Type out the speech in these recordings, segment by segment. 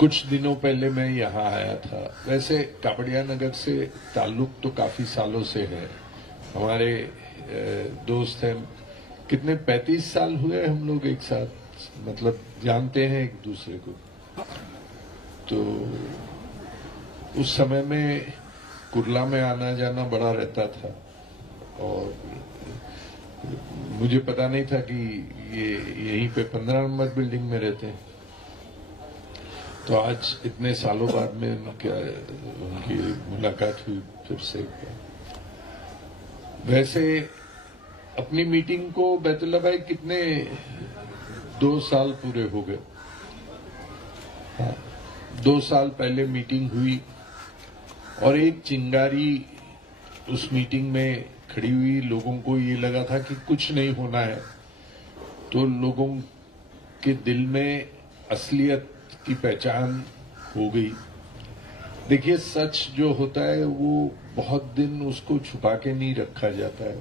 कुछ दिनों पहले मैं यहाँ आया था। वैसे कापड़िया नगर से ताल्लुक तो काफी सालों से है। हमारे दोस्त हैं, कितने 35 साल हुए हम लोग एक साथ, मतलब जानते हैं एक दूसरे को। तो उस समय में कुर्ला में आना जाना बड़ा रहता था और मुझे पता नहीं था कि ये यहीं पे 15 नंबर बिल्डिंग में रहते हैं। तो आज इतने सालों बाद में उनकी मुलाकात हुई फिर से। वैसे अपनी मीटिंग को बैतुल्ला भाई कितने 2 साल पूरे हो गए। हाँ, 2 साल पहले मीटिंग हुई और एक चिंगारी उस मीटिंग में खड़ी हुई। लोगों को ये लगा था कि कुछ नहीं होना है, तो लोगों के दिल में असलियत की पहचान हो गई। देखिए, सच जो होता है वो बहुत दिन उसको छुपा के नहीं रखा जाता है,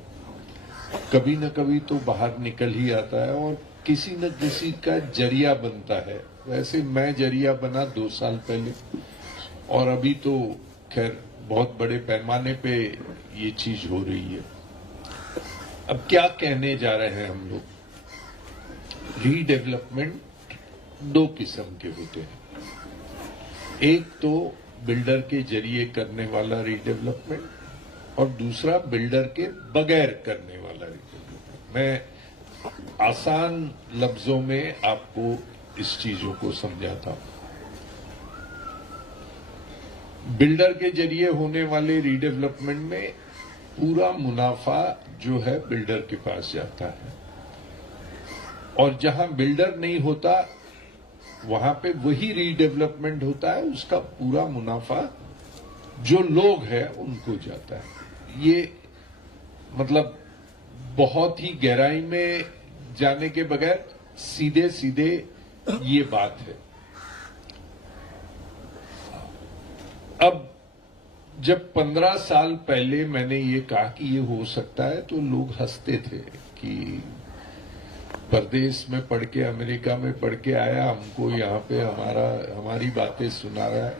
कभी न कभी तो बाहर निकल ही आता है और किसी न किसी का जरिया बनता है। वैसे मैं जरिया बना 2 साल पहले और अभी तो खैर बहुत बड़े पैमाने पे ये चीज हो रही है। अब क्या कहने जा रहे हैं हम लोग? रीडेवलपमेंट 2 किस्म के होते हैं। एक तो बिल्डर के जरिए करने वाला रीडेवलपमेंट और दूसरा बिल्डर के बगैर करने वाला रीडेवलपमेंट। मैं आसान लफ्जों में आपको इस चीजों को समझाता हूं। बिल्डर के जरिए होने वाले रीडेवलपमेंट में पूरा मुनाफा जो है बिल्डर के पास जाता है और जहां बिल्डर नहीं होता वहां पे वही रीडेवलपमेंट होता है, उसका पूरा मुनाफा जो लोग हैं उनको जाता है। ये मतलब बहुत ही गहराई में जाने के बगैर सीधे सीधे ये बात है। अब जब 15 साल पहले मैंने ये कहा कि ये हो सकता है तो लोग हंसते थे कि परदेश में पढ़ के, अमेरिका में पढ़ के आया, हमको यहाँ पे हमारी बातें सुना रहा है,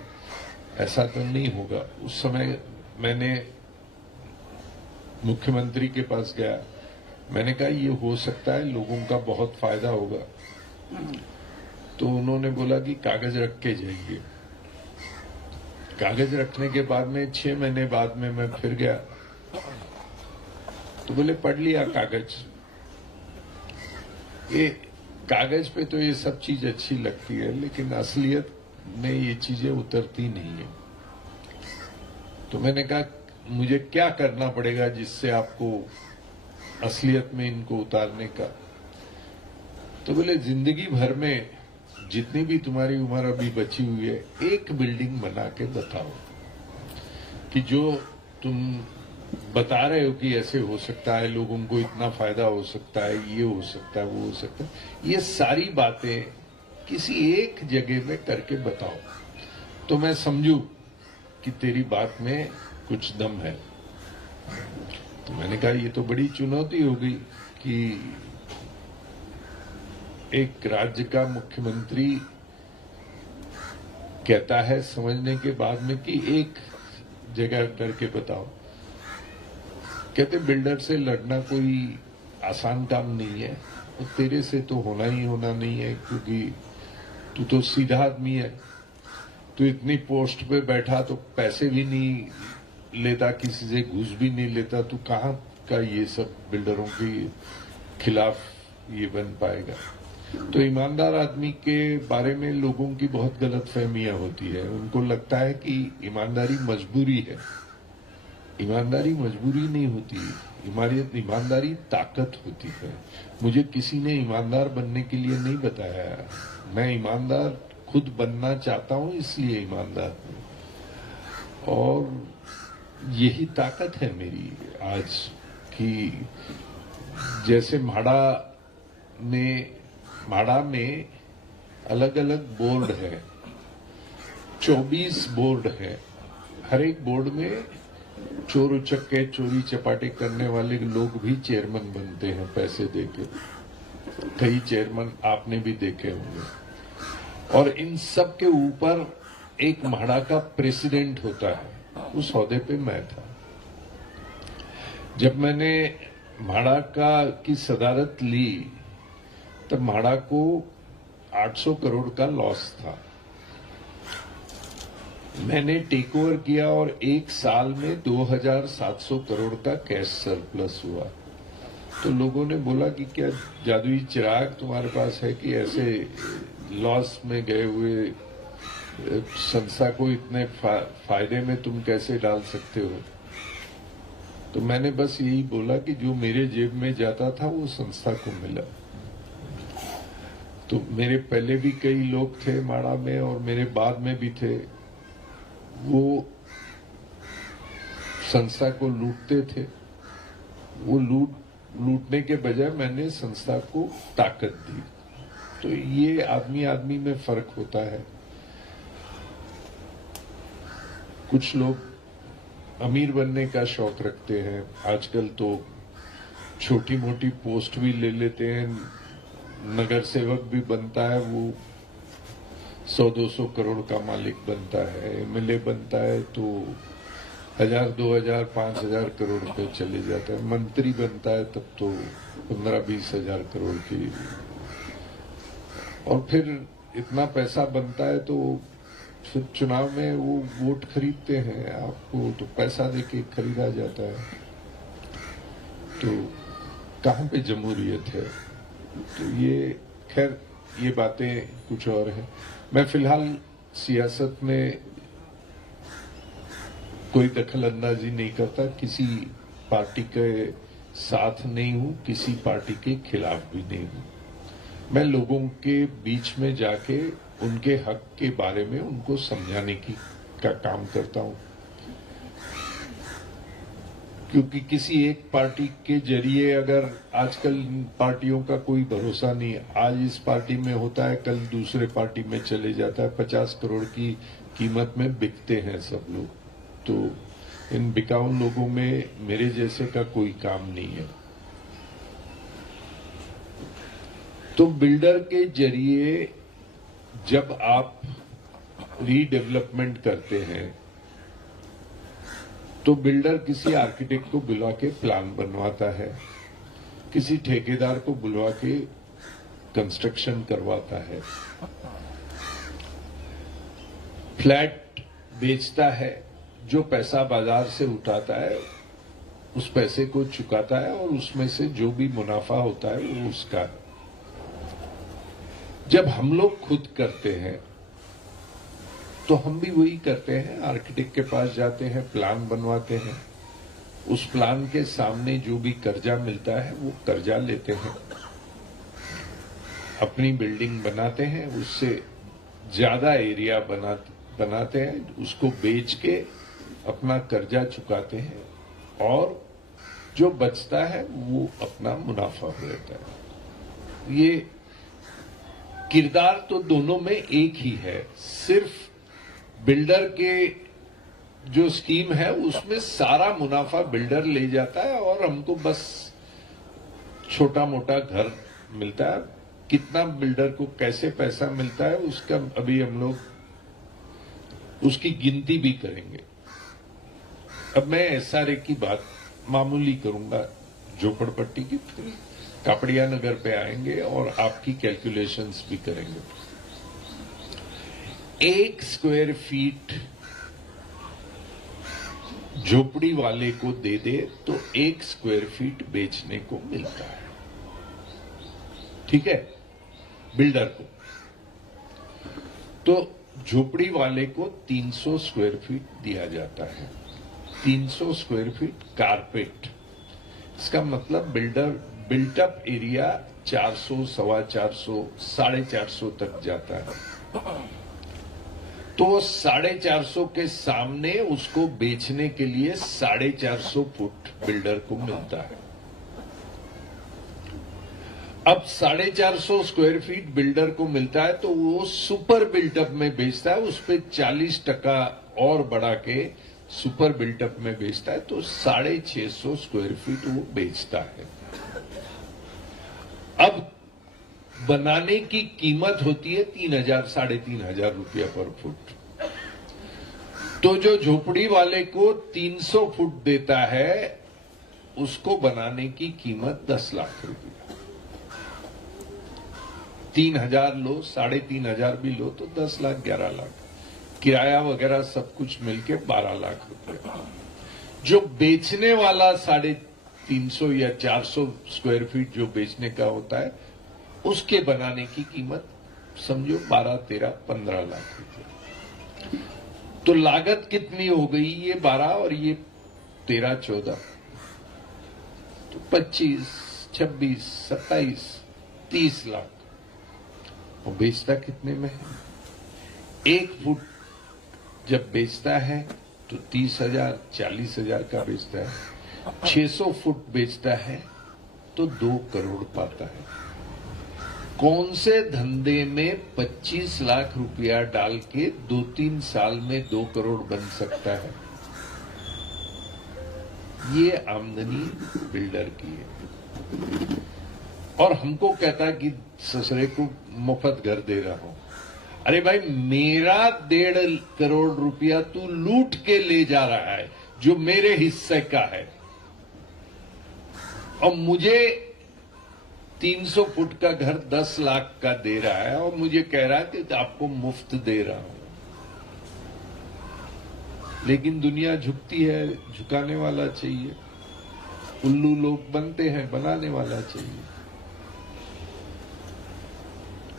ऐसा तो नहीं होगा। उस समय मैंने मुख्यमंत्री के पास गया, मैंने कहा ये हो सकता है, लोगों का बहुत फायदा होगा। तो उन्होंने बोला कि कागज रख के जाइए। कागज रखने के बाद में 6 महीने बाद में मैं फिर गया तो बोले पढ़ लिया कागज। ये कागज पे तो ये सब चीज अच्छी लगती है लेकिन असलियत में ये चीजें उतरती नहीं है। तो मैंने कहा मुझे क्या करना पड़ेगा जिससे आपको असलियत में इनको उतारने का? तो बोले जिंदगी भर में जितनी भी तुम्हारी उम्र अभी बची हुई है, एक बिल्डिंग बना के बताओ कि जो तुम बता रहे हो कि ऐसे हो सकता है, लोगों को इतना फायदा हो सकता है, ये हो सकता है, वो हो सकता है, ये सारी बातें किसी एक जगह में करके बताओ तो मैं समझू कि तेरी बात में कुछ दम है। तो मैंने कहा ये तो बड़ी चुनौती हो गई कि एक राज्य का मुख्यमंत्री कहता है समझने के बाद में कि एक जगह करके बताओ। कहते बिल्डर से लड़ना कोई आसान काम नहीं है और तेरे से तो होना ही होना नहीं है, क्योंकि तू तो सीधा आदमी है। तू इतनी पोस्ट पे बैठा तो पैसे भी नहीं लेता, किसी से घूस भी नहीं लेता, तू कहाँ का ये सब बिल्डरों के खिलाफ ये बन पाएगा? तो ईमानदार आदमी के बारे में लोगों की बहुत गलतफहमियां होती है। उनको लगता है कि ईमानदारी मजबूरी है। ईमानदारी मजबूरी नहीं होती, ईमानदारी ताकत होती है। मुझे किसी ने ईमानदार बनने के लिए नहीं बताया, मैं ईमानदार खुद बनना चाहता हूं, इसलिए ईमानदार हूं। और यही ताकत है मेरी आज कि जैसे माड़ा में अलग अलग बोर्ड है, 24 बोर्ड है। हर एक बोर्ड में चोर उचक्के, चोरी चपाटे करने वाले लोग भी चेयरमैन बनते हैं पैसे देके। कई चेयरमैन आपने भी देखे होंगे। और इन सब के ऊपर एक म्हाडा का प्रेसिडेंट होता है, उस ओहदे पे मैं था। जब मैंने म्हाडा की सदारत ली तब म्हाडा को 800 करोड़ का लॉस था। मैंने टेक ओवर किया और एक साल में 2700 करोड़ का कैश सरप्लस हुआ। तो लोगों ने बोला कि क्या जादुई चिराग तुम्हारे पास है कि ऐसे लॉस में गए हुए संस्था को इतने फायदे में तुम कैसे डाल सकते हो। तो मैंने बस यही बोला कि जो मेरे जेब में जाता था वो संस्था को मिला। तो मेरे पहले भी कई लोग थे म्हाडा में और मेरे बाद में भी थे, वो संस्था को लूटते थे। वो लूटने के बजाय मैंने संस्था को ताकत दी। तो ये आदमी आदमी में फर्क होता है। कुछ लोग अमीर बनने का शौक रखते हैं, आजकल तो छोटी मोटी पोस्ट भी ले लेते हैं। नगर सेवक भी बनता है, वो 100-200 करोड़ का मालिक बनता है। एमएलए बनता है तो 1000, 2000, 5000 करोड़ रुपए चले जाता है। मंत्री बनता है तब तो 15-20 हजार करोड़ की, और फिर इतना पैसा बनता है तो फिर चुनाव में वो वोट खरीदते हैं। आपको तो पैसा देके खरीदा जाता है, तो कहाँ पे जमहूरियत है। तो ये खैर ये बातें कुछ और हैं। मैं फिलहाल सियासत में कोई दखल अंदाजी नहीं करता, किसी पार्टी के साथ नहीं हूं, किसी पार्टी के खिलाफ भी नहीं हूं। मैं लोगों के बीच में जाके उनके हक के बारे में उनको समझाने का काम करता हूं, क्योंकि किसी एक पार्टी के जरिए अगर आजकल पार्टियों का कोई भरोसा नहीं है। आज इस पार्टी में होता है, कल दूसरे पार्टी में चले जाता है। 50 करोड़ की कीमत में बिकते हैं सब लोग। तो इन बिकाऊ लोगों में मेरे जैसे का कोई काम नहीं है। तो बिल्डर के जरिए जब आप रीडेवलपमेंट करते हैं तो बिल्डर किसी आर्किटेक्ट को बुला के प्लान बनवाता है, किसी ठेकेदार को बुलवा के कंस्ट्रक्शन करवाता है, फ्लैट बेचता है, जो पैसा बाजार से उठाता है उस पैसे को चुकाता है और उसमें से जो भी मुनाफा होता है वो उसका। जब हम लोग खुद करते हैं तो हम भी वही करते हैं, आर्किटेक्ट के पास जाते हैं, प्लान बनवाते हैं, उस प्लान के सामने जो भी कर्जा मिलता है वो कर्जा लेते हैं, अपनी बिल्डिंग बनाते हैं, उससे ज्यादा एरिया बनाते हैं, उसको बेच के अपना कर्जा चुकाते हैं और जो बचता है वो अपना मुनाफा हो जाता है। ये किरदार तो दोनों में एक ही है, सिर्फ बिल्डर के जो स्कीम है उसमें सारा मुनाफा बिल्डर ले जाता है और हमको बस छोटा मोटा घर मिलता है। कितना बिल्डर को कैसे पैसा मिलता है उसका अभी हम लोग उसकी गिनती भी करेंगे। अब मैं एसआरए की बात मामूली करूंगा, झोपड़पट्टी की, फिर कापड़िया नगर पे आएंगे और आपकी कैलकुलेशंस भी करेंगे। 1 स्क्वायर फीट झोपड़ी वाले को दे दे तो 1 स्क्वायर फीट बेचने को मिलता है, ठीक है, बिल्डर को। तो झोपड़ी वाले को 300 स्क्वायर फीट दिया जाता है, 300 स्क्वायर फीट कारपेट। इसका मतलब बिल्टअप एरिया 400, 450, 450 तक जाता है। तो 450 के सामने उसको बेचने के लिए 450 फुट बिल्डर को मिलता है। अब 450 स्क्वायर फीट बिल्डर को मिलता है तो वो सुपर बिल्टअप में बेचता है, उस पर 40% और बढ़ा के सुपर बिल्टअप में बेचता है, तो 650 स्क्वायर फीट वो बेचता है। अब बनाने की कीमत होती है 3,000 3,500 रुपया पर फुट। तो जो झोपड़ी वाले को 300 फुट देता है उसको बनाने की कीमत 10 लाख रुपया। 3,000 लो, 3,500 भी लो तो 10 लाख 11 लाख, किराया वगैरह सब कुछ मिलके 12 लाख रुपया। जो बेचने वाला 350 या 400 स्क्वायर फीट जो बेचने का होता है उसके बनाने की कीमत समझो 12, 13, 15 लाख रुपए। तो लागत कितनी हो गई? ये 12 और ये 13, 14, तो 25, 26, 27, 30 लाख। और बेचता कितने में है? 1 फुट जब बेचता है तो 30,000, 40,000 का बेचता है। 600 फुट बेचता है तो 2 करोड़ पाता है। कौन से धंधे में 25 लाख रुपया डाल के 2-3 साल में 2 करोड़ बन सकता है? ये आमदनी बिल्डर की है। और हमको कहता है कि ससुरे को मुफ्त घर दे रहा हूं। अरे भाई, मेरा 1.5 करोड़ रुपया तू लूट के ले जा रहा है जो मेरे हिस्से का है, और मुझे 300 फुट का घर 10 लाख का दे रहा है और मुझे कह रहा है कि आपको मुफ्त दे रहा हूं। लेकिन दुनिया झुकती है, झुकाने वाला चाहिए। उल्लू लोग बनते हैं, बनाने वाला चाहिए।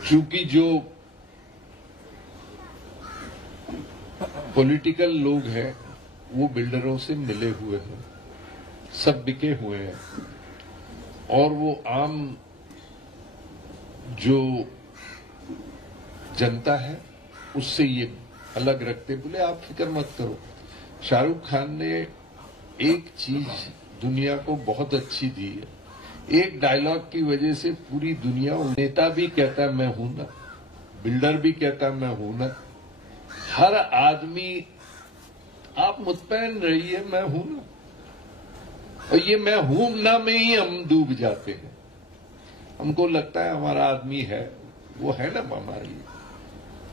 क्योंकि जो पॉलिटिकल लोग हैं वो बिल्डरों से मिले हुए हैं, सब बिके हुए हैं, और वो आम जो जनता है उससे ये अलग रखते। बोले आप फिक्र मत करो। शाहरुख खान ने एक चीज दुनिया को बहुत अच्छी दी है। एक डायलॉग की वजह से पूरी दुनिया, नेता भी कहता है मैं हूं ना, बिल्डर भी कहता है मैं हूं ना, हर आदमी आप मुतमईन रहिए मैं हूं ना। और ये मैं हूं ना में ही हम डूब जाते हैं। हमको लगता है हमारा आदमी है, वो है ना हमारे लिए।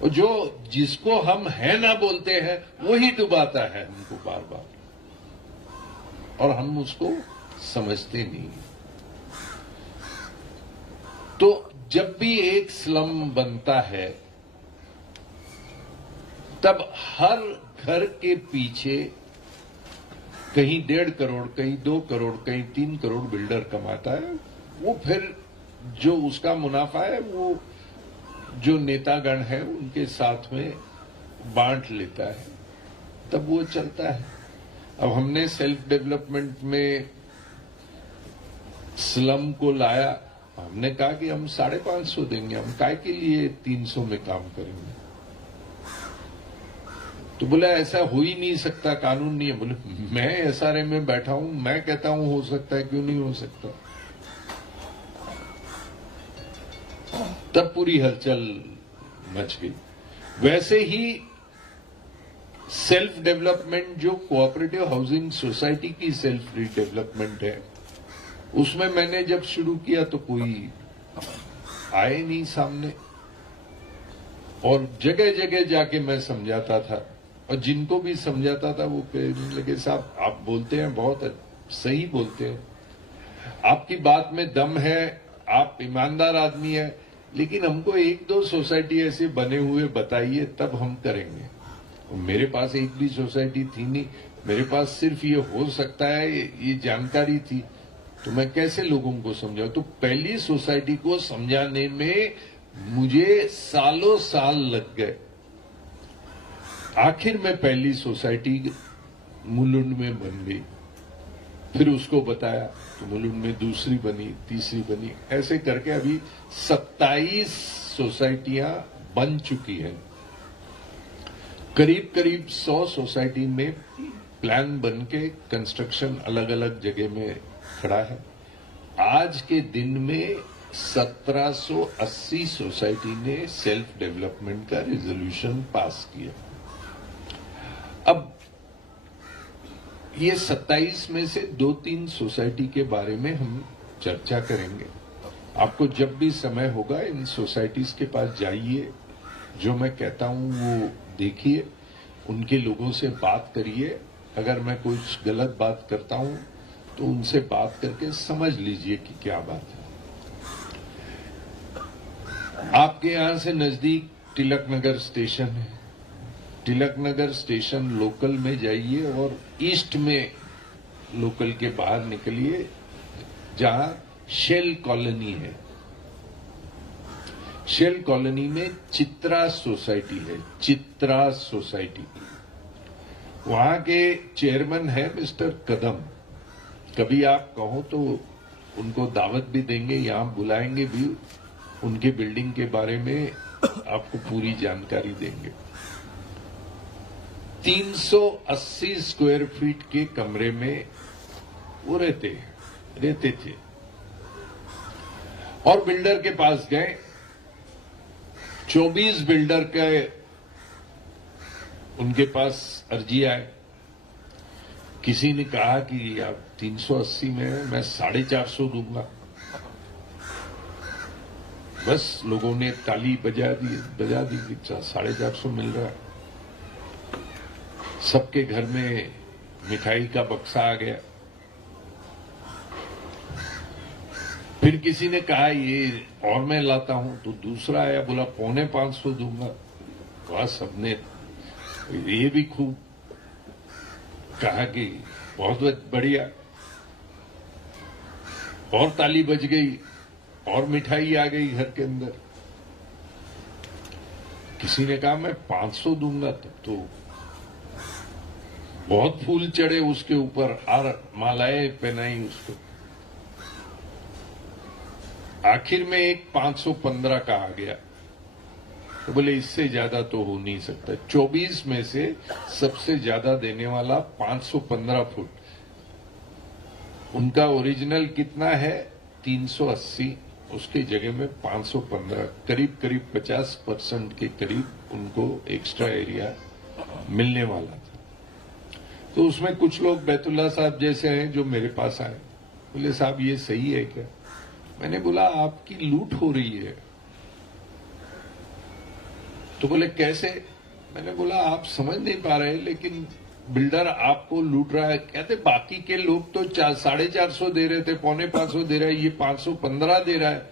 और जो जिसको हम है ना बोलते हैं वही डुबाता है हमको बार बार, और हम उसको समझते नहीं। तो जब भी एक स्लम बनता है तब हर घर के पीछे कहीं 1.5 करोड़, कहीं 2 करोड़, कहीं 3 करोड़ बिल्डर कमाता है। वो फिर जो उसका मुनाफा है वो जो नेतागण है उनके साथ में बांट लेता है, तब वो चलता है। अब हमने सेल्फ डेवलपमेंट में स्लम को लाया। हमने कहा कि हम 550 देंगे, हम काय के लिए 300 में काम करेंगे। तो बोला ऐसा हो ही नहीं सकता, कानून नहीं है। बोले मैं एसआरए में बैठा हूं, मैं कहता हूं हो सकता है, क्यों नहीं हो सकता? तब पूरी हलचल मच गई। वैसे ही सेल्फ डेवलपमेंट, जो कोऑपरेटिव हाउसिंग सोसाइटी की सेल्फ डेवलपमेंट है, उसमें मैंने जब शुरू किया तो कोई आए नहीं सामने, और जगह जगह जाके मैं समझाता था, और जिनको भी समझाता था वो कहने लगे साहब आप बोलते हैं बहुत सही बोलते हैं, आपकी बात में दम है, आप ईमानदार आदमी है, लेकिन हमको 1-2 सोसाइटी ऐसे बने हुए बताइए तब हम करेंगे। और मेरे पास एक भी सोसाइटी थी नहीं, मेरे पास सिर्फ ये हो सकता है ये जानकारी थी, तो मैं कैसे लोगों को समझाऊं? तो पहली सोसाइटी को समझाने में मुझे सालों साल लग गए। आखिर में पहली सोसाइटी मुलुंड में बन गई, फिर उसको बताया तो मुलुंड में दूसरी बनी, तीसरी बनी, ऐसे करके अभी 27 सोसाइटियां बन चुकी हैं। करीब करीब 100 सोसाइटी में प्लान बन के कंस्ट्रक्शन अलग अलग जगह में खड़ा है। आज के दिन में 1780 सोसाइटी ने सेल्फ डेवलपमेंट का रेजोल्यूशन पास किया। अब ये 27 में से 2-3 सोसाइटी के बारे में हम चर्चा करेंगे। आपको जब भी समय होगा इन सोसाइटीज के पास जाइए, जो मैं कहता हूं वो देखिए, उनके लोगों से बात करिए। अगर मैं कुछ गलत बात करता हूं तो उनसे बात करके समझ लीजिए कि क्या बात है। आपके यहां से नजदीक तिलक नगर स्टेशन है। तिलक नगर स्टेशन लोकल में जाइए और ईस्ट में लोकल के बाहर निकलिए, जहां शेल कॉलोनी है। शेल कॉलोनी में चित्रा सोसाइटी है, चित्रा सोसाइटी। वहां के चेयरमैन है मिस्टर कदम। कभी आप कहो तो उनको दावत भी देंगे, यहां बुलाएंगे भी, उनकी बिल्डिंग के बारे में आपको पूरी जानकारी देंगे। 380 स्क्वायर फीट के कमरे में वो रहते थे और बिल्डर के पास गए। 24 बिल्डर के उनके पास अर्जी आए। किसी ने कहा कि आप 380 में मैं 450 दूंगा। बस लोगों ने ताली बजा दी 450 मिल रहा है। सबके घर में मिठाई का बक्सा आ गया। फिर किसी ने कहा ये और मैं लाता हूं, तो दूसरा आया, बोला 450 दूंगा। वह सबने ये भी खूब कहा कि बहुत बढ़िया, और ताली बज गई और मिठाई आ गई घर के अंदर। किसी ने कहा मैं 500 दूंगा, तब तो बहुत फूल चढ़े उसके ऊपर और मालाएं पहनाई उसको। आखिर में एक 515 का आ गया। तो बोले इससे ज्यादा तो हो नहीं सकता। 24 में से सबसे ज्यादा देने वाला 515 फुट। उनका ओरिजिनल कितना है 380, उसके जगह में 515, करीब 50% के करीब उनको एक्स्ट्रा एरिया मिलने वाला था। तो उसमें कुछ लोग बैतुल्ला साहब जैसे हैं जो मेरे पास आए, बोले साहब ये सही है क्या? मैंने बोला आपकी लूट हो रही है। तो बोले कैसे? मैंने बोला आप समझ नहीं पा रहे, लेकिन बिल्डर आपको लूट रहा है। कहते बाकी के लोग तो 450 दे रहे थे, 450 दे रहा है, ये 515 दे रहा है।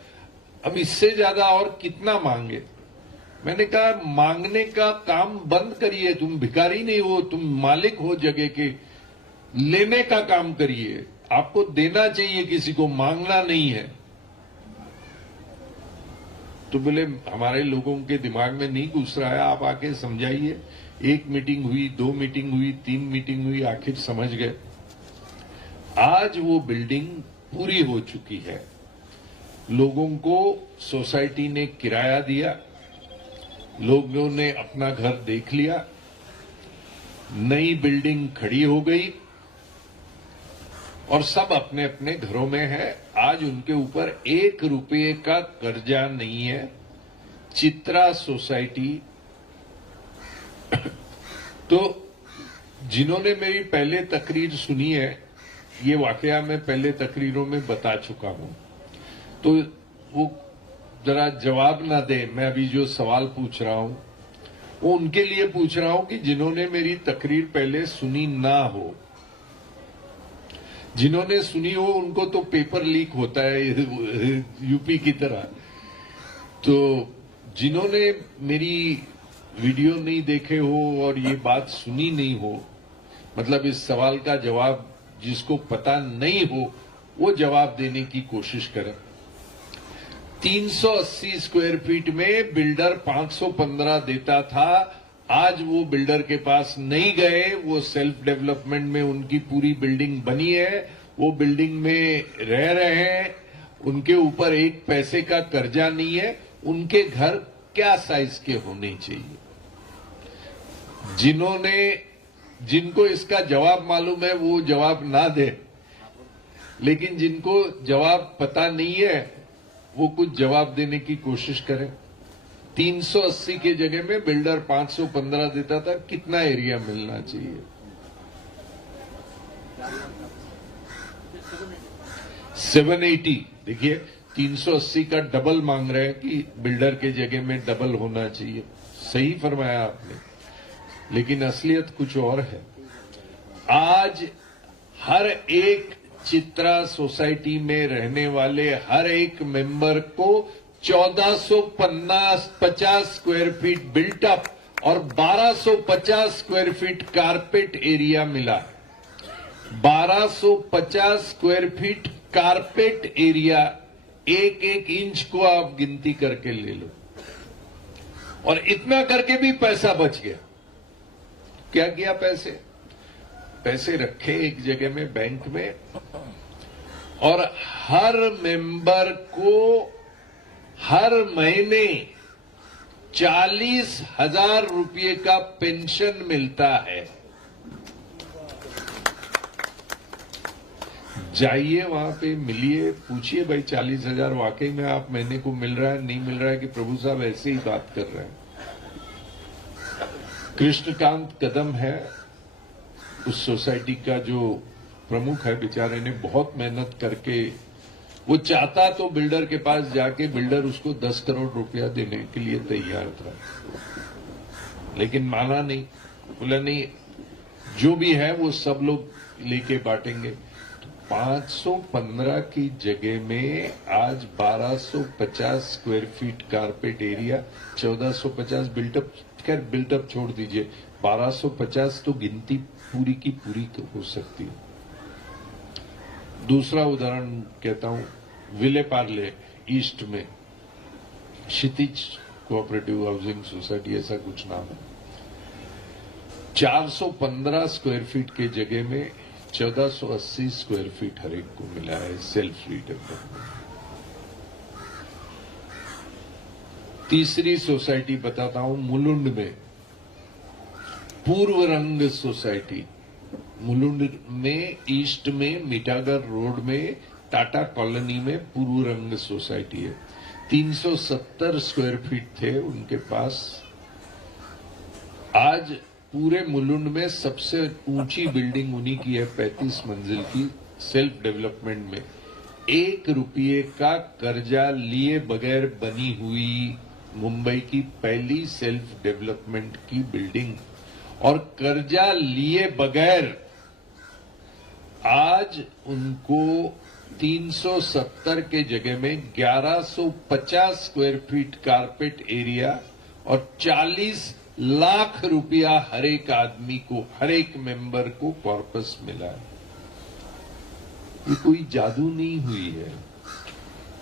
अब इससे ज्यादा और कितना मांगे? मैंने कहा मांगने का काम बंद करिए। तुम भिखारी नहीं हो, तुम मालिक हो जगह के। लेने का काम करिए। आपको देना चाहिए किसी को, मांगना नहीं है। तो बोले हमारे लोगों के दिमाग में नहीं घुस रहा है, आप आके समझाइए। 1 मीटिंग हुई, 2 मीटिंग हुई, 3 मीटिंग हुई, आखिर समझ गए। आज वो बिल्डिंग पूरी हो चुकी है। लोगों को सोसाइटी ने किराया दिया, लोगों ने अपना घर देख लिया, नई बिल्डिंग खड़ी हो गई और सब अपने अपने घरों में है। आज उनके ऊपर 1 रुपये का कर्जा नहीं है। चित्रा सोसाइटी तो जिन्होंने मेरी पहले तकरीर सुनी है, ये वाकया मैं पहले तकरीरों में बता चुका हूं, तो वो जरा जवाब ना दे। मैं अभी जो सवाल पूछ रहा हूं वो उनके लिए पूछ रहा हूं कि जिन्होंने मेरी तकरीर पहले सुनी ना हो। जिन्होंने सुनी हो उनको तो पेपर लीक होता है यूपी की तरह। तो जिन्होंने मेरी वीडियो नहीं देखे हो और ये बात सुनी नहीं हो, मतलब इस सवाल का जवाब जिसको पता नहीं हो वो जवाब देने की कोशिश करें। 380 स्क्वायर फीट में बिल्डर 515 देता था। आज वो बिल्डर के पास नहीं गए, वो सेल्फ डेवलपमेंट में उनकी पूरी बिल्डिंग बनी है, वो बिल्डिंग में रह रहे हैं, उनके ऊपर 1 पैसे का कर्जा नहीं है। उनके घर क्या साइज के होने चाहिए? जिनको इसका जवाब मालूम है वो जवाब ना दे, लेकिन जिनको जवाब पता नहीं है वो कुछ जवाब देने की कोशिश करें। 380 के जगह में बिल्डर 515 देता था, कितना एरिया मिलना चाहिए? 780। देखिए 380 का डबल मांग रहे हैं कि बिल्डर के जगह में डबल होना चाहिए। सही फरमाया आपने, लेकिन असलियत कुछ और है। आज हर एक चित्रा सोसाइटी में रहने वाले हर एक मेंबर को 1450 स्क्वायर फीट बिल्टअप और 1250 स्क्वायर फीट कारपेट एरिया मिला। 1250 स्क्वायर फीट कारपेट एरिया, एक एक इंच को आप गिनती करके ले लो, और इतना करके भी पैसा बच गया। क्या किया? पैसे रखे एक जगह में बैंक में, और हर मेंबर को हर महीने 40,000 रुपये का पेंशन मिलता है। जाइए वहां पे, मिलिए, पूछिए भाई 40,000 वाकई में आप महीने को मिल रहा है, नहीं मिल रहा है, कि प्रभु साहब ऐसे ही बात कर रहे हैं। कृष्णकांत कदम है उस सोसाइटी का जो प्रमुख है, बेचारे ने बहुत मेहनत करके, वो चाहता तो बिल्डर के पास जाके बिल्डर उसको 10 करोड़ रुपया देने के लिए तैयार था, लेकिन माना नहीं। बोला नहीं, जो भी है वो सब लोग लेके बांटेंगे। 515 की जगह में आज 1250 square feet carpet area, 1450 built up, खैर बिल्टअप छोड़ दीजिए, 1250 तो गिनती पूरी की पूरी हो सकती है। दूसरा उदाहरण कहता हूं, विले पार्ले ईस्ट में क्षितिज कोऑपरेटिव हाउसिंग सोसाइटी, ऐसा कुछ नाम है। 415 स्क्वायर फीट के जगह में 1480 स्क्वायर फीट हर एक को मिला है सेल्फ रिडेवलपमेंट। तीसरी सोसाइटी बताता हूं, मुलुंड में पूर्व रंग सोसाइटी। मुलुंड में ईस्ट में मिठागर रोड में टाटा कॉलोनी में पूर्व रंग सोसाइटी है। 370 स्क्वायर फीट थे उनके पास। आज पूरे मुलुंड में सबसे ऊंची बिल्डिंग उन्हीं की है, 35 मंजिल की, सेल्फ डेवलपमेंट में। 1 रुपये का कर्जा लिए बगैर बनी हुई मुंबई की पहली सेल्फ डेवलपमेंट की बिल्डिंग, और कर्जा लिए बगैर आज उनको 370 के जगह में 1150 स्क्वायर फीट कारपेट एरिया और 40 लाख रुपया हर एक आदमी को, हर एक मेंबर को कॉर्पस मिला है। ये कोई जादू नहीं हुई है,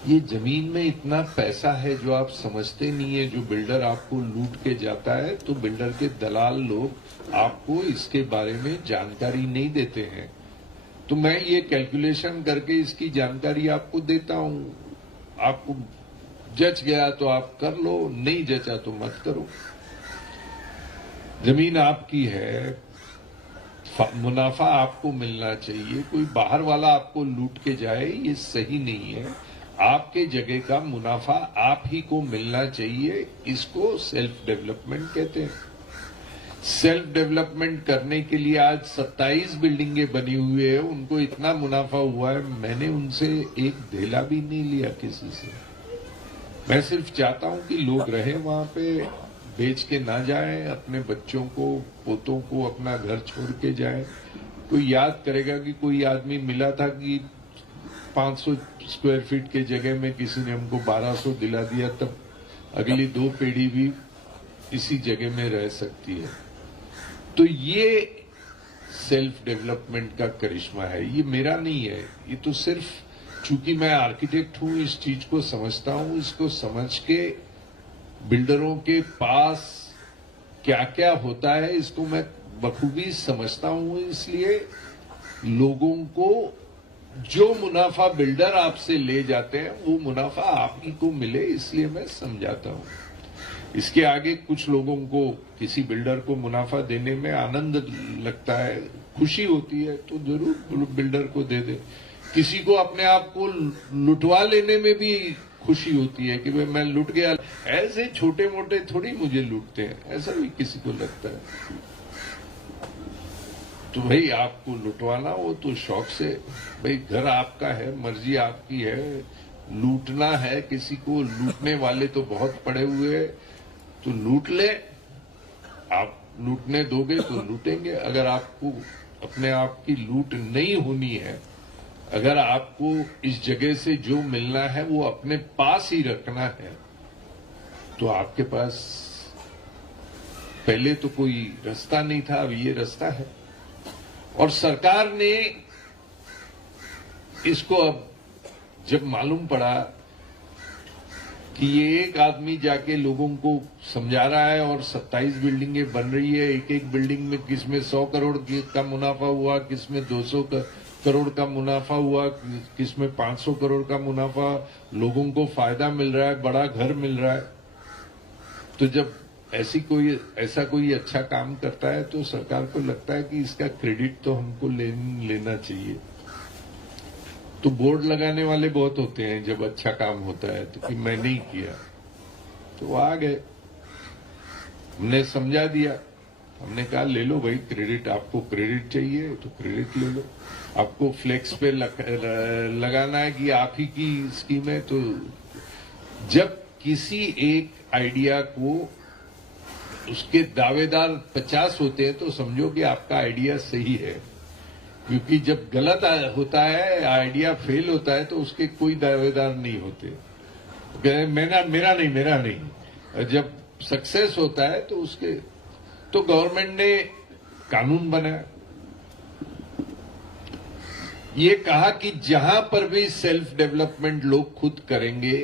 ये जमीन में इतना पैसा है जो आप समझते नहीं है। जो बिल्डर आपको लूट के जाता है, तो बिल्डर के दलाल लोग आपको इसके बारे में जानकारी नहीं देते हैं। तो मैं ये कैलकुलेशन करके इसकी जानकारी आपको देता हूं। आपको जच गया तो आप कर लो, नहीं जचा तो मत करो। जमीन आपकी है, मुनाफा आपको मिलना चाहिए। कोई बाहर वाला आपको लूट के जाए, ये सही नहीं है। आपके जगह का मुनाफा आप ही को मिलना चाहिए। इसको सेल्फ डेवलपमेंट कहते हैं। सेल्फ डेवलपमेंट करने के लिए आज 27 बिल्डिंगें बनी हुई है, उनको इतना मुनाफा हुआ है, मैंने उनसे एक धेला भी नहीं लिया किसी से। मैं सिर्फ चाहता हूं कि लोग रहे वहां पे, बेच के ना जाएं, अपने बच्चों को, पोतों को अपना घर छोड़ के जाएं। कोई याद करेगा कि कोई आदमी मिला था कि 500 स्क्वायर फीट के जगह में किसी ने हमको 1200 दिला दिया, तब अगली 2 पीढ़ी भी इसी जगह में रह सकती है। तो ये सेल्फ डेवलपमेंट का करिश्मा है, ये मेरा नहीं है। ये तो सिर्फ चूंकि मैं आर्किटेक्ट हूं, इस चीज को समझता हूं, इसको समझ के बिल्डरों के पास क्या क्या होता है इसको मैं बखूबी समझता हूं। इसलिए लोगों को जो मुनाफा बिल्डर आपसे ले जाते हैं, वो मुनाफा आप ही को मिले, इसलिए मैं समझाता हूं। इसके आगे कुछ लोगों को, किसी बिल्डर को मुनाफा देने में आनंद लगता है, खुशी होती है, तो जरूर बिल्डर को दे दे। किसी को अपने आप को लुटवा लेने में भी खुशी होती है कि भाई मैं लुट गया। ऐसे छोटे मोटे थोड़ी मुझे लूटते हैं, ऐसा भी किसी को लगता है। तो भाई आपको लुटवाना, वो तो शौक से, भाई घर आपका है, मर्जी आपकी है, लूटना है किसी को, लूटने वाले तो बहुत पड़े हुए हैं, तो लूट ले। आप लूटने दोगे तो लूटेंगे। अगर आपको अपने आप की लूट नहीं होनी है, अगर आपको इस जगह से जो मिलना है वो अपने पास ही रखना है, तो आपके पास पहले तो कोई रास्ता नहीं था, अब ये रास्ता है। और सरकार ने इसको अब जब मालूम पड़ा कि ये एक आदमी जाके लोगों को समझा रहा है और 27 बिल्डिंगें बन रही है, एक एक बिल्डिंग में किसमें 100 करोड़ का मुनाफा हुआ, किसमें 200 करोड़ का मुनाफा हुआ, किसमें 500 करोड़ का मुनाफा, लोगों को फायदा मिल रहा है, बड़ा घर मिल रहा है। तो जब ऐसा कोई अच्छा काम करता है तो सरकार को लगता है कि इसका क्रेडिट तो हमको लेना चाहिए। तो बोर्ड लगाने वाले बहुत होते हैं जब अच्छा काम होता है तो कि मैं नहीं किया, तो वो आ गए। हमने समझा दिया, हमने कहा ले लो भाई क्रेडिट, आपको क्रेडिट चाहिए तो क्रेडिट ले लो। आपको फ्लेक्स पे लगाना है कि आप ही की स्कीम है, तो जब किसी एक आइडिया को उसके दावेदार 50 होते हैं तो समझो कि आपका आइडिया सही है, क्योंकि जब गलत होता है, आइडिया फेल होता है, तो उसके कोई दावेदार नहीं होते। मेरा नहीं। जब सक्सेस होता है तो उसके तो गवर्नमेंट ने कानून बनाया, ये कहा कि जहां पर भी सेल्फ डेवलपमेंट लोग खुद करेंगे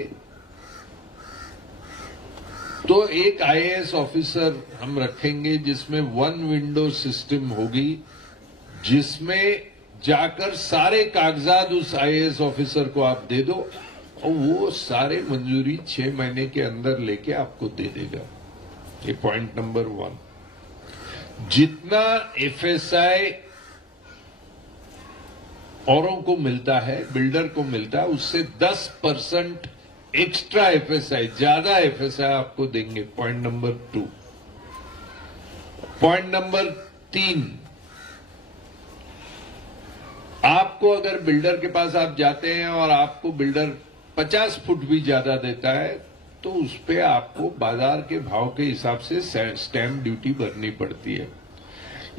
तो एक आईएएस ऑफिसर हम रखेंगे जिसमें वन विंडो सिस्टम होगी, जिसमें जाकर सारे कागजात उस आईएएस ऑफिसर को आप दे दो और वो सारे मंजूरी 6 महीने के अंदर लेके आपको दे देगा। ये पॉइंट नंबर 1। जितना एफएसआई औरों को मिलता है, बिल्डर को मिलता है, उससे 10% एक्स्ट्रा एफएसआई, ज्यादा एफएसआई आपको देंगे। Point number 2। पॉइंट नंबर 3, आपको अगर बिल्डर के पास आप जाते हैं और आपको बिल्डर 50 फुट भी ज्यादा देता है तो उस पे आपको बाजार के भाव के हिसाब से स्टैंप ड्यूटी भरनी पड़ती है।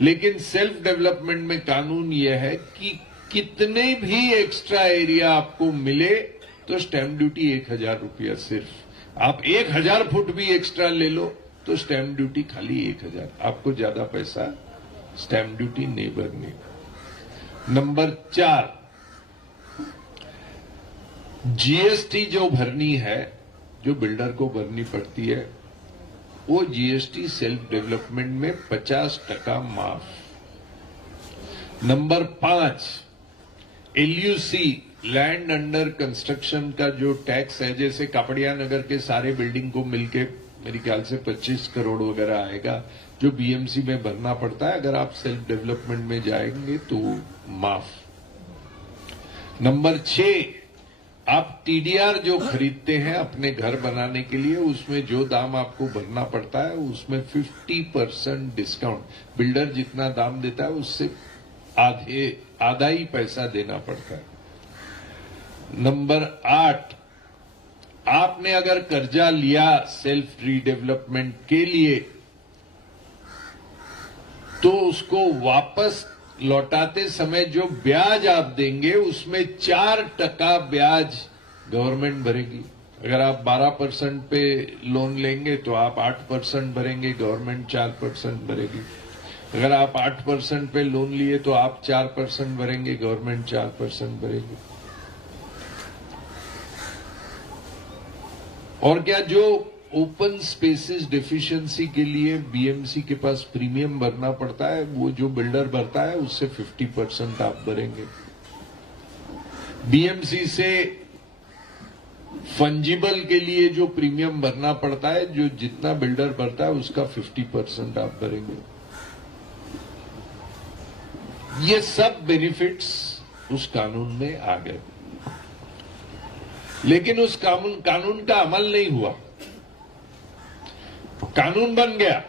लेकिन सेल्फ डेवलपमेंट में कानून यह है कि कितने भी एक्स्ट्रा एरिया आपको मिले तो स्टैंप ड्यूटी 1000 रुपया सिर्फ। आप 1000 फुट भी एक्स्ट्रा ले लो तो स्टैंप ड्यूटी खाली 1000, आपको ज्यादा पैसा स्टैंप ड्यूटी नहीं भरनी। नंबर 4, जीएसटी जो भरनी है, जो बिल्डर को भरनी पड़ती है, वो जीएसटी सेल्फ डेवलपमेंट में 50% माफ। नंबर 5, एलयूसी लैंड अंडर कंस्ट्रक्शन का जो टैक्स है, जैसे कापड़िया नगर के सारे बिल्डिंग को मिलके मेरे ख्याल से 25 करोड़ वगैरह आएगा, जो बीएमसी में भरना पड़ता है। अगर आप सेल्फ डेवलपमेंट में जाएंगे तो माफ। नंबर 6, आप टीडीआर जो खरीदते हैं अपने घर बनाने के लिए, उसमें जो दाम आपको भरना पड़ता है उसमें 50% डिस्काउंट, बिल्डर जितना दाम देता है उससे आधा ही पैसा देना पड़ता है। नंबर 8, आपने अगर कर्जा लिया सेल्फ रीडेवलपमेंट के लिए तो उसको वापस लौटाते समय जो ब्याज आप देंगे उसमें 4% ब्याज गवर्नमेंट भरेगी। अगर आप 12% पे लोन लेंगे तो आप 8% भरेंगे, गवर्नमेंट 4% भरेगी। अगर आप 8% पे लोन लिए तो आप 4% भरेंगे, गवर्नमेंट 4% भरेगी। और क्या, जो ओपन स्पेसेस डेफिशिएंसी के लिए बीएमसी के पास प्रीमियम भरना पड़ता है, वो जो बिल्डर भरता है उससे 50% आप भरेंगे। बीएमसी से फंजिबल के लिए जो प्रीमियम भरना पड़ता है, जो जितना बिल्डर भरता है उसका 50% आप भरेंगे। ये सब बेनिफिट्स उस कानून में आ गए, लेकिन उस कानून का अमल नहीं हुआ। कानून बन गया,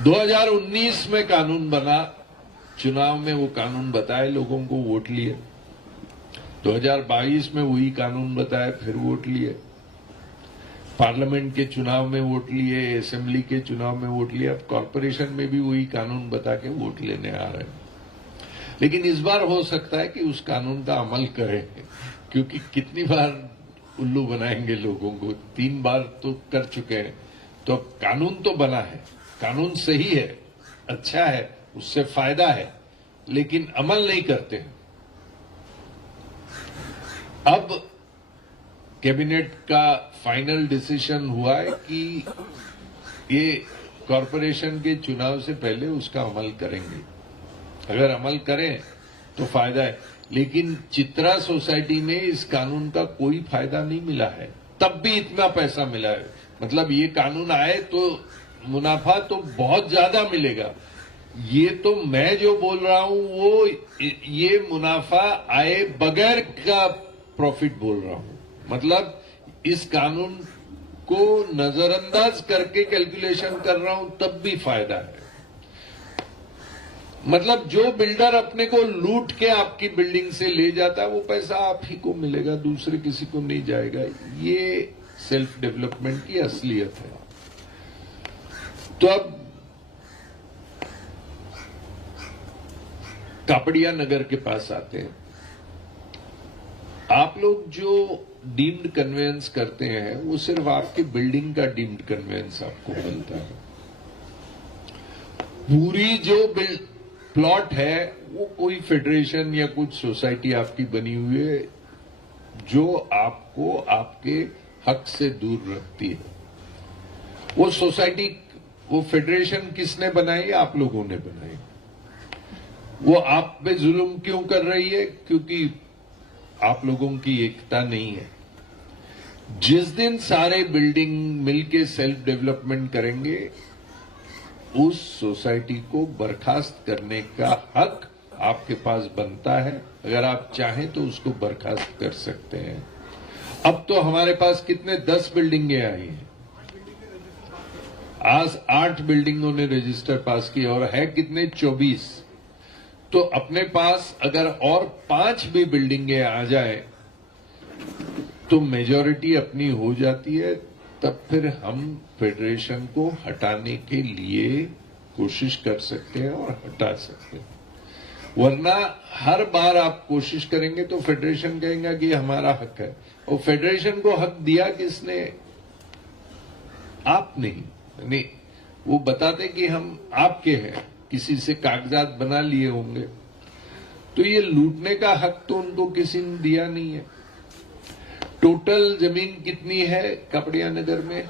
2019 में कानून बना, चुनाव में वो कानून बताए, लोगों को वोट लिए। 2022 में वही कानून बताया, फिर वोट लिए। पार्लियामेंट के चुनाव में वोट लिए, असेंबली के चुनाव में वोट लिए, अब कॉर्पोरेशन में भी वही कानून बता के वोट लेने आ रहे हैं। लेकिन इस बार हो सकता है कि उस कानून का अमल करें, क्योंकि कितनी बार उल्लू बनाएंगे लोगों को। 3 बार तो कर चुके हैं, तो कानून तो बना है, कानून सही है, अच्छा है, उससे फायदा है, लेकिन अमल नहीं करते हैं। अब कैबिनेट का फाइनल डिसीजन हुआ है कि ये कॉरपोरेशन के चुनाव से पहले उसका अमल करेंगे। अगर अमल करें तो फायदा है, लेकिन चित्रा सोसाइटी में इस कानून का कोई फायदा नहीं मिला है, तब भी इतना पैसा मिला है। मतलब ये कानून आए तो मुनाफा तो बहुत ज्यादा मिलेगा। ये तो मैं जो बोल रहा हूं वो ये मुनाफा आए बगैर का प्रॉफिट बोल रहा हूं। मतलब इस कानून को नजरअंदाज करके कैलकुलेशन कर रहा हूं, तब भी फायदा है। मतलब जो बिल्डर अपने को लूट के आपकी बिल्डिंग से ले जाता है, वो पैसा आप ही को मिलेगा, दूसरे किसी को नहीं जाएगा। ये सेल्फ डेवलपमेंट की असलियत है। तो अब कापड़िया नगर के पास आते हैं। आप लोग जो डीम्ड कन्वेंस करते हैं, वो सिर्फ आपकी बिल्डिंग का डीम्ड कन्वेंस आपको मिलता है। पूरी जो प्लॉट है वो कोई फेडरेशन या कुछ सोसाइटी आपकी बनी हुई है, जो आपको आपके हक से दूर रखती है। वो सोसाइटी, वो फेडरेशन किसने बनाई? आप लोगों ने बनाई। वो आप पे जुल्म क्यों कर रही है? क्योंकि आप लोगों की एकता नहीं है। जिस दिन सारे बिल्डिंग मिलके सेल्फ डेवलपमेंट करेंगे, उस सोसाइटी को बर्खास्त करने का हक आपके पास बनता है। अगर आप चाहें तो उसको बर्खास्त कर सकते हैं। अब तो हमारे पास कितने 10 बिल्डिंगें आई हैं, आज 8 बिल्डिंगों ने रजिस्टर पास किया और है कितने 24। तो अपने पास अगर और 5 भी बिल्डिंगें आ जाए तो मेजॉरिटी अपनी हो जाती है। तब फिर हम फेडरेशन को हटाने के लिए कोशिश कर सकते हैं और हटा सकते हैं। वरना हर बार आप कोशिश करेंगे तो फेडरेशन कहेगा कि हमारा हक है। और फेडरेशन को हक दिया किसने? आप नहीं। वो बताते कि हम आपके हैं, किसी से कागजात बना लिए होंगे। तो ये लूटने का हक तो उनको किसी ने दिया नहीं है। टोटल जमीन कितनी है कापड़िया नगर में?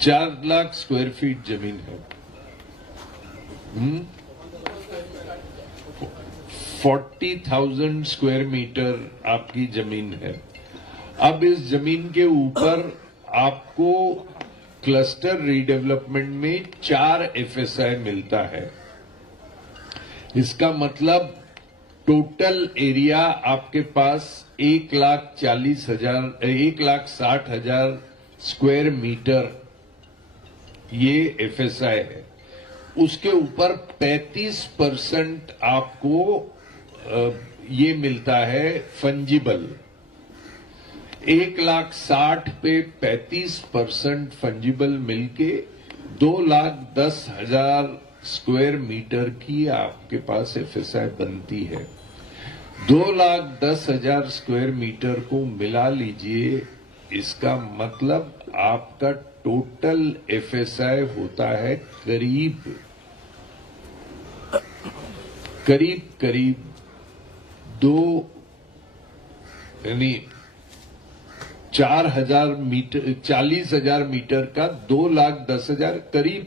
4 लाख स्क्वायर फीट जमीन है। 40,000 स्क्वायर मीटर आपकी जमीन है। अब इस जमीन के ऊपर आपको क्लस्टर रीडेवलपमेंट में 4 FSI मिलता है। इसका मतलब टोटल एरिया आपके पास 1,60,000 स्क्वायर मीटर ये FSI है। उसके ऊपर 35% आपको ये मिलता है फंजिबल। 1,60,000 पे 35% फंजिबल मिलके 2,10,000 स्क्वायर मीटर की आपके पास FSI बनती है। 2,10,000 स्क्वायर मीटर को मिला लीजिए, इसका मतलब आपका टोटल FSI होता है करीब 2 यानी 4,000 मीटर, 40,000 मीटर का 2,10,000 करीब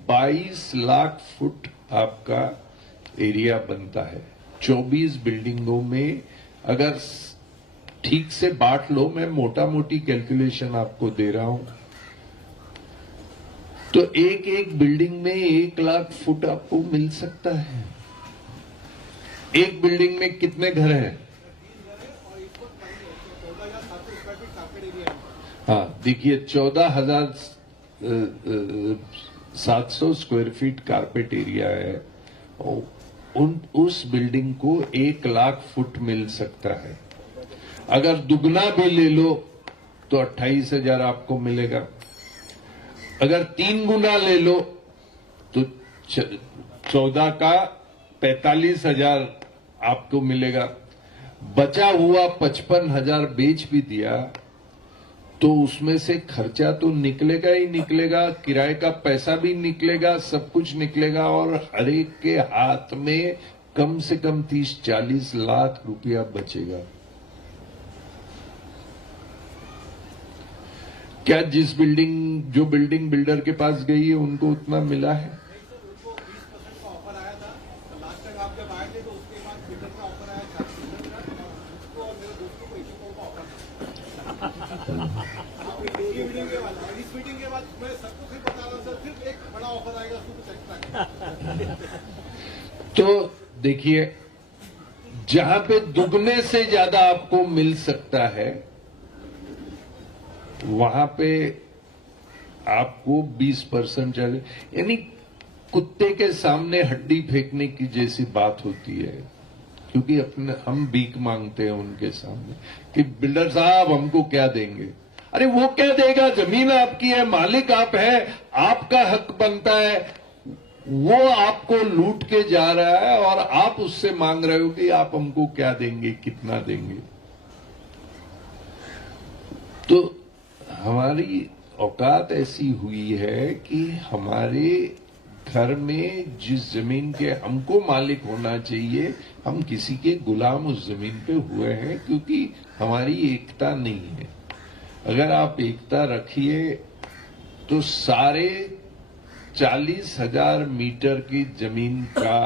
22 लाख फुट आपका एरिया बनता है। 24 बिल्डिंगों में अगर ठीक से बांट लो, मैं मोटा मोटी कैलकुलेशन आपको दे रहा हूं, तो एक बिल्डिंग में 1 लाख फुट आपको मिल सकता है। एक बिल्डिंग में कितने घर हैं? हाँ, देखिए 14,700 स्क्वायर फीट कारपेट एरिया है उस बिल्डिंग को 1 लाख फुट मिल सकता है। अगर दुगना भी ले लो तो 28,000 आपको मिलेगा। अगर 3 गुना ले लो तो 14 का 45,000 आपको मिलेगा। बचा हुआ 55,000 बेच भी दिया तो उसमें से खर्चा तो निकलेगा ही निकलेगा, किराए का पैसा भी निकलेगा, सब कुछ निकलेगा और हर एक के हाथ में कम से कम 30-40 लाख रुपया बचेगा। क्या जो बिल्डिंग बिल्डर के पास गई है उनको उतना मिला है? तो देखिए, जहां पे दुगने से ज्यादा आपको मिल सकता है वहां पे आपको 20% चाहिए, यानी कुत्ते के सामने हड्डी फेंकने की जैसी बात होती है। क्योंकि हम भीख मांगते हैं उनके सामने कि बिल्डर साहब हमको क्या देंगे। अरे वो क्या देगा, जमीन आपकी है, मालिक आप है, आपका हक बनता है। वो आपको लूट के जा रहा है और आप उससे मांग रहे हो कि आप हमको क्या देंगे, कितना देंगे। तो हमारी औकात ऐसी हुई है कि हमारे घर में जिस जमीन के हमको मालिक होना चाहिए, हम किसी के गुलाम उस जमीन पे हुए हैं, क्योंकि हमारी एकता नहीं है। अगर आप एकता रखिए तो सारे 40,000 मीटर की जमीन का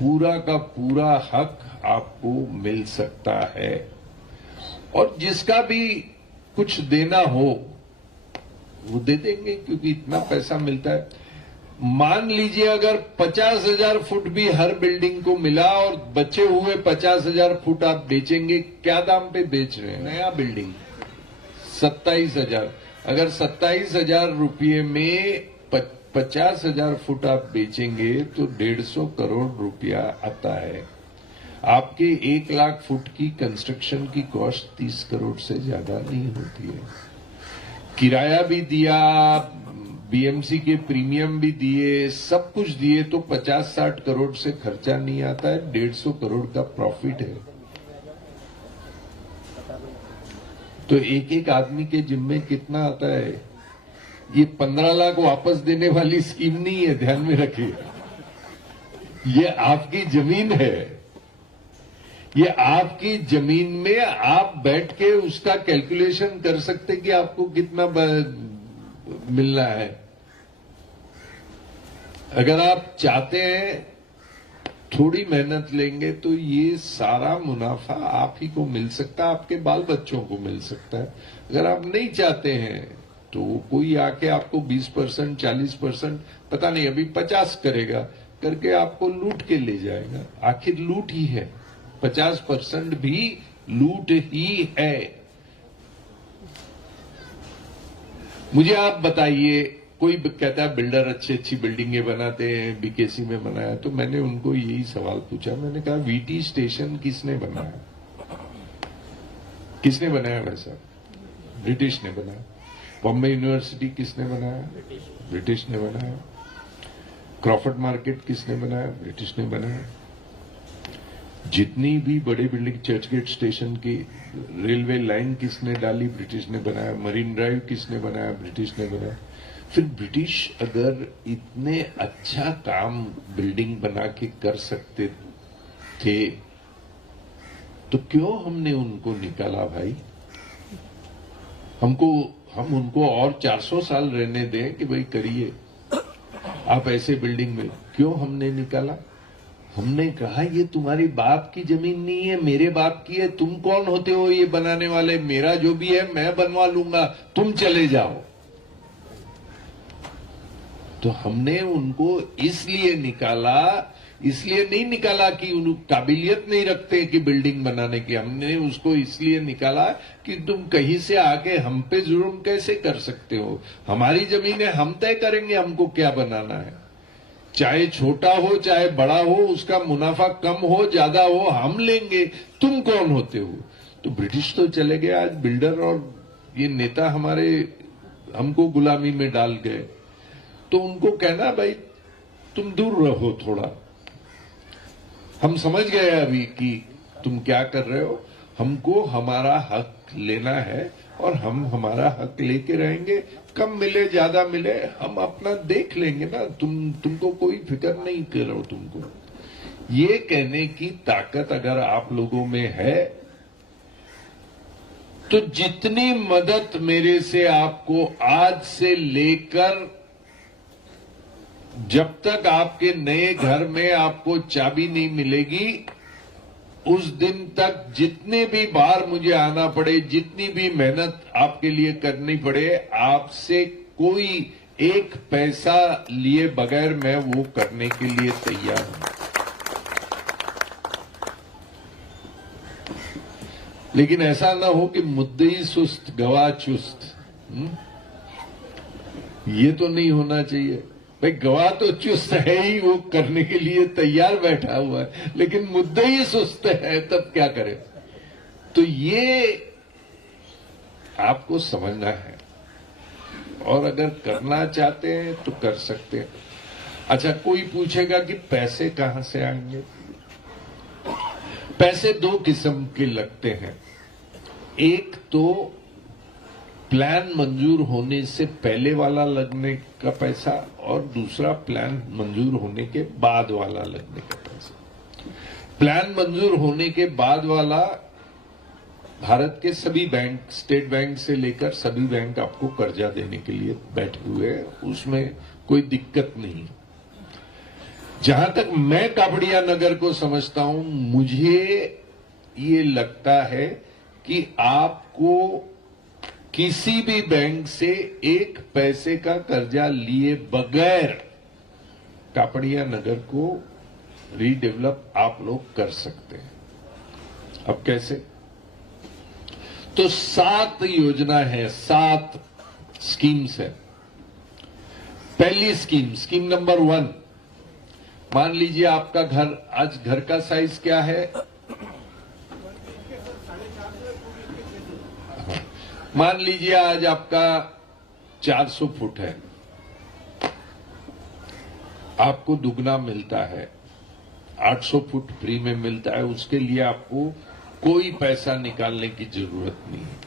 पूरा हक आपको मिल सकता है। और जिसका भी कुछ देना हो वो दे देंगे, क्योंकि इतना पैसा मिलता है। मान लीजिए अगर 50,000 फुट भी हर बिल्डिंग को मिला और बचे हुए 50,000 फुट आप बेचेंगे, क्या दाम पे बेच रहे हैं? नया बिल्डिंग 27,000। अगर 27,000 रुपये में 50,000 फुट आप बेचेंगे तो 150 करोड़ रुपया आता है। आपके 1 लाख फुट की कंस्ट्रक्शन की कॉस्ट 30 करोड़ से ज्यादा नहीं होती है। किराया भी दिया, बीएमसी के प्रीमियम भी दिए, सब कुछ दिए तो 50-60 करोड़ से खर्चा नहीं आता है, 150 करोड़ का प्रॉफिट है। तो एक एक आदमी के जिम्मे कितना आता है? ये 15 लाख वापस देने वाली स्कीम नहीं है, ध्यान में रखिए। ये आपकी जमीन है, ये आपकी जमीन में आप बैठ के उसका कैलकुलेशन कर सकते कि आपको कितना मिलना है। अगर आप चाहते हैं थोड़ी मेहनत लेंगे तो ये सारा मुनाफा आप ही को मिल सकता है, आपके बाल बच्चों को मिल सकता है। अगर आप नहीं चाहते हैं तो कोई आके आपको 20%, 40%, पता नहीं अभी 50 करेगा, करके आपको लूट के ले जाएगा। आखिर लूट ही है, 50% भी लूट ही है। मुझे आप बताइए, कोई कहता है बिल्डर अच्छी बिल्डिंगे बनाते हैं, बीकेसी में बनाया, तो मैंने उनको यही सवाल पूछा। मैंने कहा वीटी स्टेशन किसने बनाया? किसने बनाया वैसा? ब्रिटिश ने बनाया। बॉम्बे यूनिवर्सिटी किसने बनाया? ब्रिटिश ने बनाया। क्रॉफर्ड मार्केट किसने बनाया? ब्रिटिश ने बनाया। जितनी भी बड़ी बिल्डिंग, चर्चगेट स्टेशन की रेलवे लाइन किसने डाली? ब्रिटिश ने बनाया। मरीन ड्राइव किसने बनाया? ब्रिटिश ने बनाया। फिर ब्रिटिश अगर इतने अच्छा काम बिल्डिंग बना के कर सकते थे तो क्यों हमने उनको निकाला भाई? हम उनको और 400 साल रहने दें कि भाई करिए आप ऐसे बिल्डिंग में, क्यों हमने निकाला? हमने कहा ये तुम्हारी बाप की जमीन नहीं है, मेरे बाप की है। तुम कौन होते हो ये बनाने वाले? मेरा जो भी है मैं बनवा लूंगा, तुम चले जाओ। तो हमने उनको इसलिए निकाला, इसलिए नहीं निकाला कि उन काबिलियत नहीं रखते कि बिल्डिंग बनाने की। हमने उसको इसलिए निकाला कि तुम कहीं से आके हम पे जुर्म कैसे कर सकते हो? हमारी जमीन है, हम तय करेंगे हमको क्या बनाना है। चाहे छोटा हो चाहे बड़ा हो, उसका मुनाफा कम हो ज्यादा हो, हम लेंगे, तुम कौन होते हो? तो ब्रिटिश तो चले गए, आज बिल्डर और ये नेता हमारे हमको गुलामी में डाल गए। तो उनको कहना भाई तुम दूर रहो थोड़ा, हम समझ गए अभी कि तुम क्या कर रहे हो, हमको हमारा हक लेना है और हम हमारा हक लेके रहेंगे, कम मिले ज्यादा मिले हम अपना देख लेंगे ना, तुमको कोई फिक्र नहीं करो। तुमको ये कहने की ताकत अगर आप लोगों में है तो जितनी मदद मेरे से आपको आज से लेकर जब तक आपके नए घर में आपको चाबी नहीं मिलेगी उस दिन तक जितने भी बार मुझे आना पड़े, जितनी भी मेहनत आपके लिए करनी पड़े, आपसे कोई एक पैसा लिए बगैर मैं वो करने के लिए तैयार हूं। लेकिन ऐसा ना हो कि मुद्दई सुस्त गवाह चुस्त। ये तो नहीं होना चाहिए भाई। गवाह तो चुस्त है ही, वो करने के लिए तैयार बैठा हुआ है, लेकिन मुद्दे ही सुस्त है, तब क्या करें? तो ये आपको समझना है और अगर करना चाहते हैं तो कर सकते हैं। अच्छा, कोई पूछेगा कि पैसे कहां से आएंगे? पैसे दो किस्म के लगते हैं। एक तो प्लान मंजूर होने से पहले वाला लगने का पैसा और दूसरा प्लान मंजूर होने के बाद वाला लगने का पैसा। प्लान मंजूर होने के बाद वाला भारत के सभी बैंक, स्टेट बैंक से लेकर सभी बैंक आपको कर्जा देने के लिए बैठे हुए हैं, उसमें कोई दिक्कत नहीं। जहां तक मैं कापड़िया नगर को समझता हूं, मुझे ये लगता है कि आपको किसी भी बैंक से एक पैसे का कर्जा लिए बगैर कापड़िया नगर को रीडेवलप आप लोग कर सकते हैं। अब कैसे? तो 7 योजना है, 7 स्कीम्स है। पहली स्कीम नंबर 1, मान लीजिए आपका घर, आज घर का साइज क्या है? मान लीजिए आज आपका 400 फुट है, आपको दुगना मिलता है, 800 फुट फ्री में मिलता है। उसके लिए आपको कोई पैसा निकालने की जरूरत नहीं है।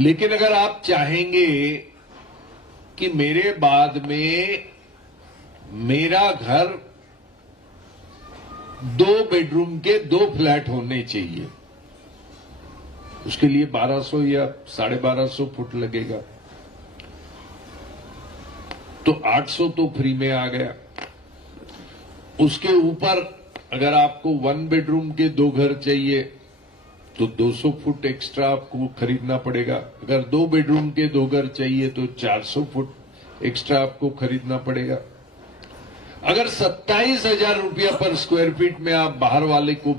लेकिन अगर आप चाहेंगे कि मेरे बाद में मेरा घर 2 बेडरूम के 2 फ्लैट होने चाहिए, उसके लिए 1200 या 1250 फुट लगेगा, तो 800 तो फ्री में आ गया। उसके ऊपर अगर आपको 1 बेडरूम के 2 घर चाहिए तो 200 फुट एक्स्ट्रा आपको खरीदना पड़ेगा। अगर 2 बेडरूम के 2 घर चाहिए तो 400 फुट एक्स्ट्रा आपको खरीदना पड़ेगा। अगर 27,000 रुपया पर स्क्वायर फीट में आप बाहर वाले को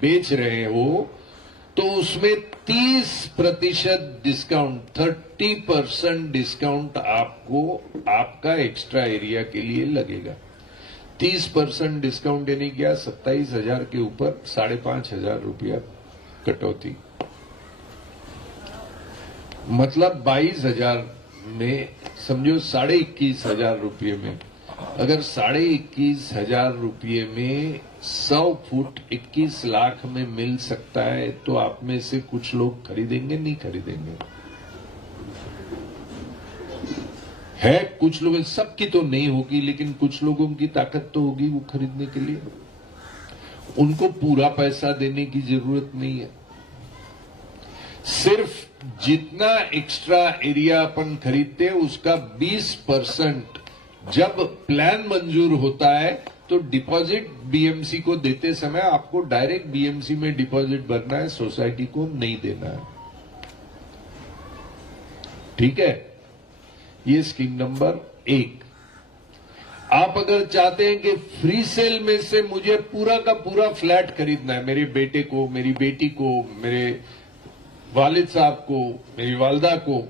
बेच रहे हो तो उसमें 30% डिस्काउंट, 30% डिस्काउंट आपको आपका एक्स्ट्रा एरिया के लिए लगेगा। 30% डिस्काउंट यानी क्या? 27,000 के ऊपर 5,500 रुपया कटौती, मतलब 22,000 में समझो 21,500 रुपये में। अगर 21,500 रुपये में 100 फुट 21 लाख में मिल सकता है तो आप में से कुछ लोग खरीदेंगे, नहीं खरीदेंगे? है कुछ लोग, सबकी तो नहीं होगी लेकिन कुछ लोगों की ताकत तो होगी वो खरीदने के लिए। उनको पूरा पैसा देने की जरूरत नहीं है, सिर्फ जितना एक्स्ट्रा एरिया अपन खरीदते हैं उसका 20% जब प्लान मंजूर होता है तो डिपॉजिट बीएमसी को देते समय आपको डायरेक्ट बीएमसी में डिपॉजिट भरना है, सोसाइटी को नहीं देना है। ठीक है? ये स्कीम नंबर 1। आप अगर चाहते हैं कि फ्री सेल में से मुझे पूरा का पूरा फ्लैट खरीदना है, मेरे बेटे को, मेरी बेटी को, मेरे वालिद साहब को, मेरी वालदा को,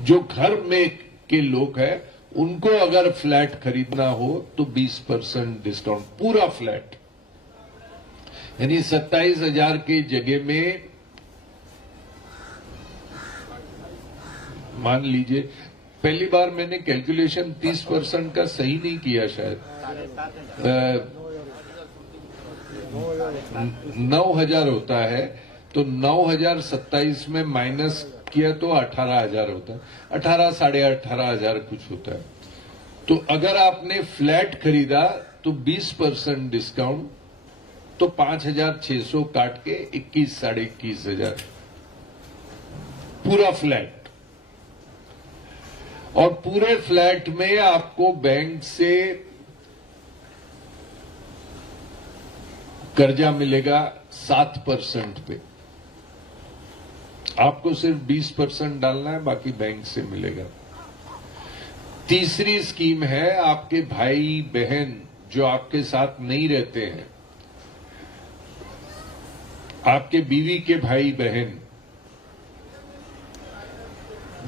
जो घर में के लोग हैं, उनको अगर फ्लैट खरीदना हो तो 20% डिस्काउंट, पूरा फ्लैट, यानी 27,000 के जगह में मान लीजिए, पहली बार मैंने कैलकुलेशन 30% का सही नहीं किया शायद, 9,000 होता है, तो 9,000 27 में माइनस किया तो 18,000 होता है, 18 साढ़े 18,000 कुछ होता है। तो अगर आपने फ्लैट खरीदा तो 20% डिस्काउंट, तो 5,600 काट के 21 साढ़े 21,000 पूरा फ्लैट। और पूरे फ्लैट में आपको बैंक से कर्जा मिलेगा 7% पे, आपको सिर्फ 20% डालना है, बाकी बैंक से मिलेगा। तीसरी स्कीम है आपके भाई बहन जो आपके साथ नहीं रहते हैं, आपके बीवी के भाई बहन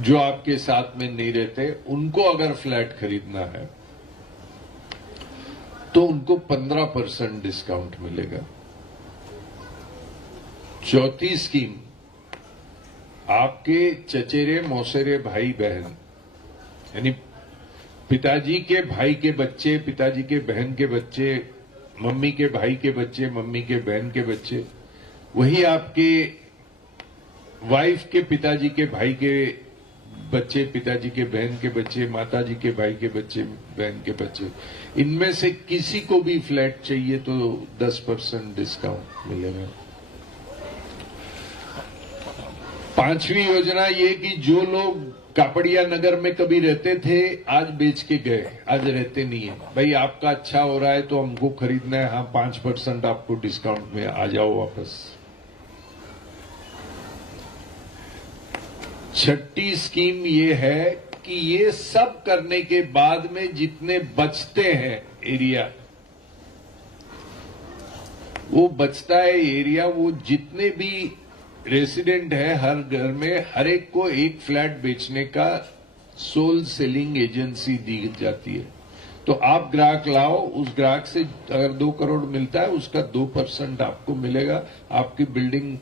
जो आपके साथ में नहीं रहते, उनको अगर फ्लैट खरीदना है तो उनको 15% डिस्काउंट मिलेगा। चौथी स्कीम, आपके चचेरे मौसेरे भाई बहन, यानी पिताजी के भाई के बच्चे, पिताजी के बहन के बच्चे, मम्मी के भाई के बच्चे, मम्मी के बहन के बच्चे, वही आपके वाइफ के पिताजी के भाई के बच्चे, पिताजी के बहन के बच्चे, माताजी के भाई के बच्चे, बहन के बच्चे, इनमें से किसी को भी फ्लैट चाहिए तो 10% डिस्काउंट मिलेगा। पांचवी योजना ये कि जो लोग कापड़िया नगर में कभी रहते थे, आज बेच के गए, आज रहते नहीं है, भाई आपका अच्छा हो रहा है तो हमको खरीदना है, हाँ 5% आपको डिस्काउंट में, आ जाओ वापस। छठी स्कीम ये है कि ये सब करने के बाद में जितने बचते हैं एरिया, वो बचता है एरिया, वो जितने भी रेसिडेंट है हर घर में, हर एक को एक फ्लैट बेचने का सोल सेलिंग एजेंसी दी जाती है। तो आप ग्राहक लाओ, उस ग्राहक से अगर 2 करोड़ मिलता है, उसका 2% आपको मिलेगा, आपकी बिल्डिंग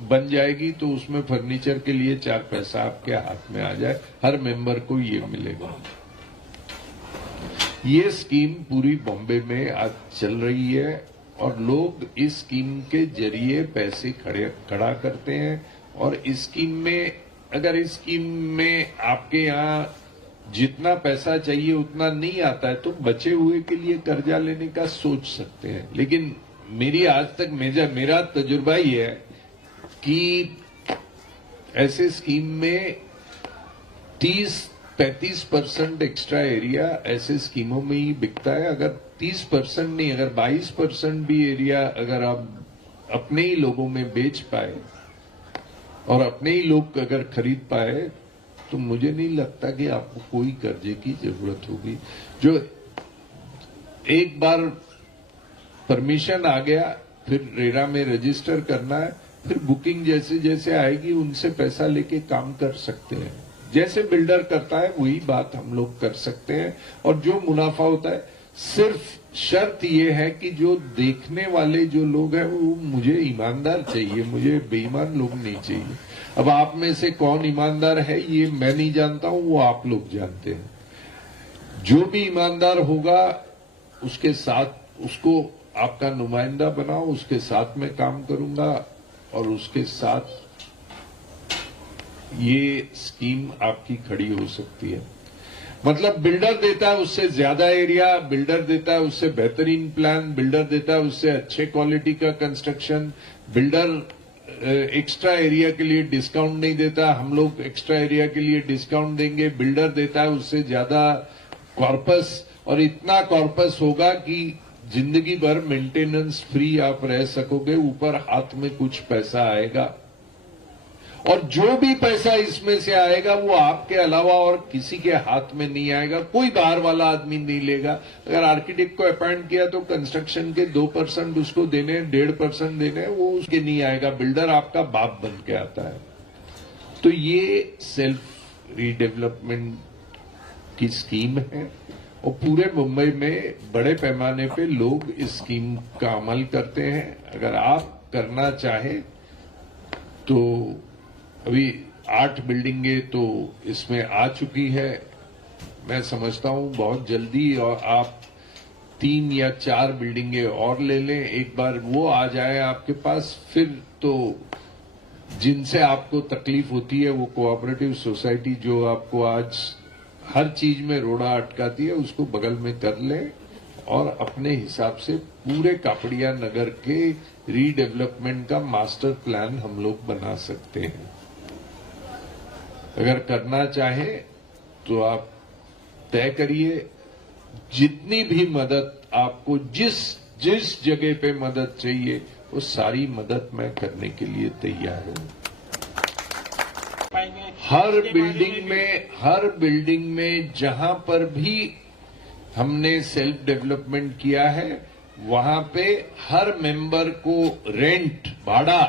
बन जाएगी, तो उसमें फर्नीचर के लिए 4 पैसा आपके हाथ में आ जाए, हर मेंबर को ये मिलेगा। ये स्कीम पूरी बॉम्बे में आज चल रही है और लोग इस स्कीम के जरिए पैसे खड़ा करते हैं। और इस स्कीम में, अगर इस स्कीम में आपके यहाँ जितना पैसा चाहिए उतना नहीं आता है, तो बचे हुए के लिए कर्जा लेने का सोच सकते हैं। लेकिन मेरी आज तक मेरा तजुर्बा ही है कि ऐसे स्कीम में 30-35% एक्स्ट्रा एरिया ऐसे स्कीमों में ही बिकता है। अगर 30% नहीं, अगर 22% भी एरिया अगर आप अपने ही लोगों में बेच पाए और अपने ही लोग अगर खरीद पाए, तो मुझे नहीं लगता कि आपको कोई कर्जे की जरूरत होगी। जो एक बार परमिशन आ गया, फिर रेरा में रजिस्टर करना है, फिर बुकिंग जैसे जैसे आएगी उनसे पैसा लेके काम कर सकते हैं। जैसे बिल्डर करता है वही बात हम लोग कर सकते हैं। और जो मुनाफा होता है, सिर्फ शर्त ये है कि जो देखने वाले जो लोग हैं वो मुझे ईमानदार चाहिए, मुझे बेईमान लोग नहीं चाहिए। अब आप में से कौन ईमानदार है ये मैं नहीं जानता हूं, वो आप लोग जानते हैं। जो भी ईमानदार होगा उसके साथ, उसको आपका नुमाइंदा बनाओ, उसके साथ में काम करूंगा और उसके साथ ये स्कीम आपकी खड़ी हो सकती है। मतलब बिल्डर देता है उससे ज्यादा एरिया, बिल्डर देता है उससे बेहतरीन प्लान, बिल्डर देता है उससे अच्छे क्वालिटी का कंस्ट्रक्शन, बिल्डर एक्स्ट्रा एरिया के लिए डिस्काउंट नहीं देता, हम लोग एक्स्ट्रा एरिया के लिए डिस्काउंट देंगे। बिल्डर देता है उससे ज्यादा कॉर्पस, और इतना कॉर्पस होगा कि जिंदगी भर मेंटेनेंस फ्री आप रह सकोगे, ऊपर हाथ में कुछ पैसा आएगा। और जो भी पैसा इसमें से आएगा वो आपके अलावा और किसी के हाथ में नहीं आएगा, कोई बाहर वाला आदमी नहीं लेगा। अगर आर्किटेक्ट को अपॉइंट किया तो कंस्ट्रक्शन के 2% उसको देने, 1.5% देने, वो उसके नहीं आएगा। बिल्डर आपका बाप बन के आता है। तो ये सेल्फ रीडेवलपमेंट की स्कीम है और पूरे मुंबई में बड़े पैमाने पे लोग इस स्कीम का अमल करते हैं। अगर आप करना चाहें तो अभी 8 बिल्डिंगें तो इसमें आ चुकी है। मैं समझता हूं बहुत जल्दी और आप 3 या 4 बिल्डिंगें और ले लें, एक बार वो आ जाए आपके पास, फिर तो जिनसे आपको तकलीफ होती है वो कोऑपरेटिव सोसाइटी जो आपको आज हर चीज में रोड़ा अटकाती है उसको बगल में कर ले और अपने हिसाब से पूरे कापड़िया नगर के रीडेवलपमेंट का मास्टर प्लान हम लोग बना सकते हैं। अगर करना चाहें तो आप तय करिए, जितनी भी मदद आपको जिस जगह पे मदद चाहिए वो सारी मदद मैं करने के लिए तैयार हूं। हर बिल्डिंग में जहां पर भी हमने सेल्फ डेवलपमेंट किया है वहां पे हर मेंबर को रेंट, भाड़ा,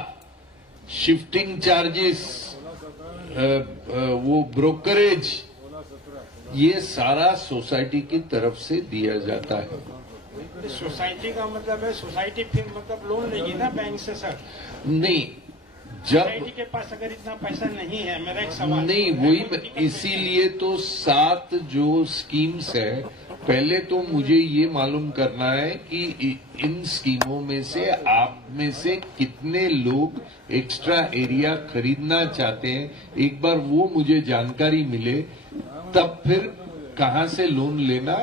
शिफ्टिंग चार्जेस, वो ब्रोकरेज, ये सारा सोसाइटी की तरफ से दिया जाता है। सोसाइटी का मतलब है सोसाइटी फिर मतलब लोन लेगी ना बैंक से सर? नहीं, जब सोसाइटी के पास अगर इतना पैसा नहीं है, मेरा एक सवाल नहीं, वही इसीलिए तो 7 जो स्कीम्स है, पहले तो मुझे ये मालूम करना है कि इन स्कीमों में से आप में से कितने लोग एक्स्ट्रा एरिया खरीदना चाहते हैं। एक बार वो मुझे जानकारी मिले तब फिर कहां से लोन लेना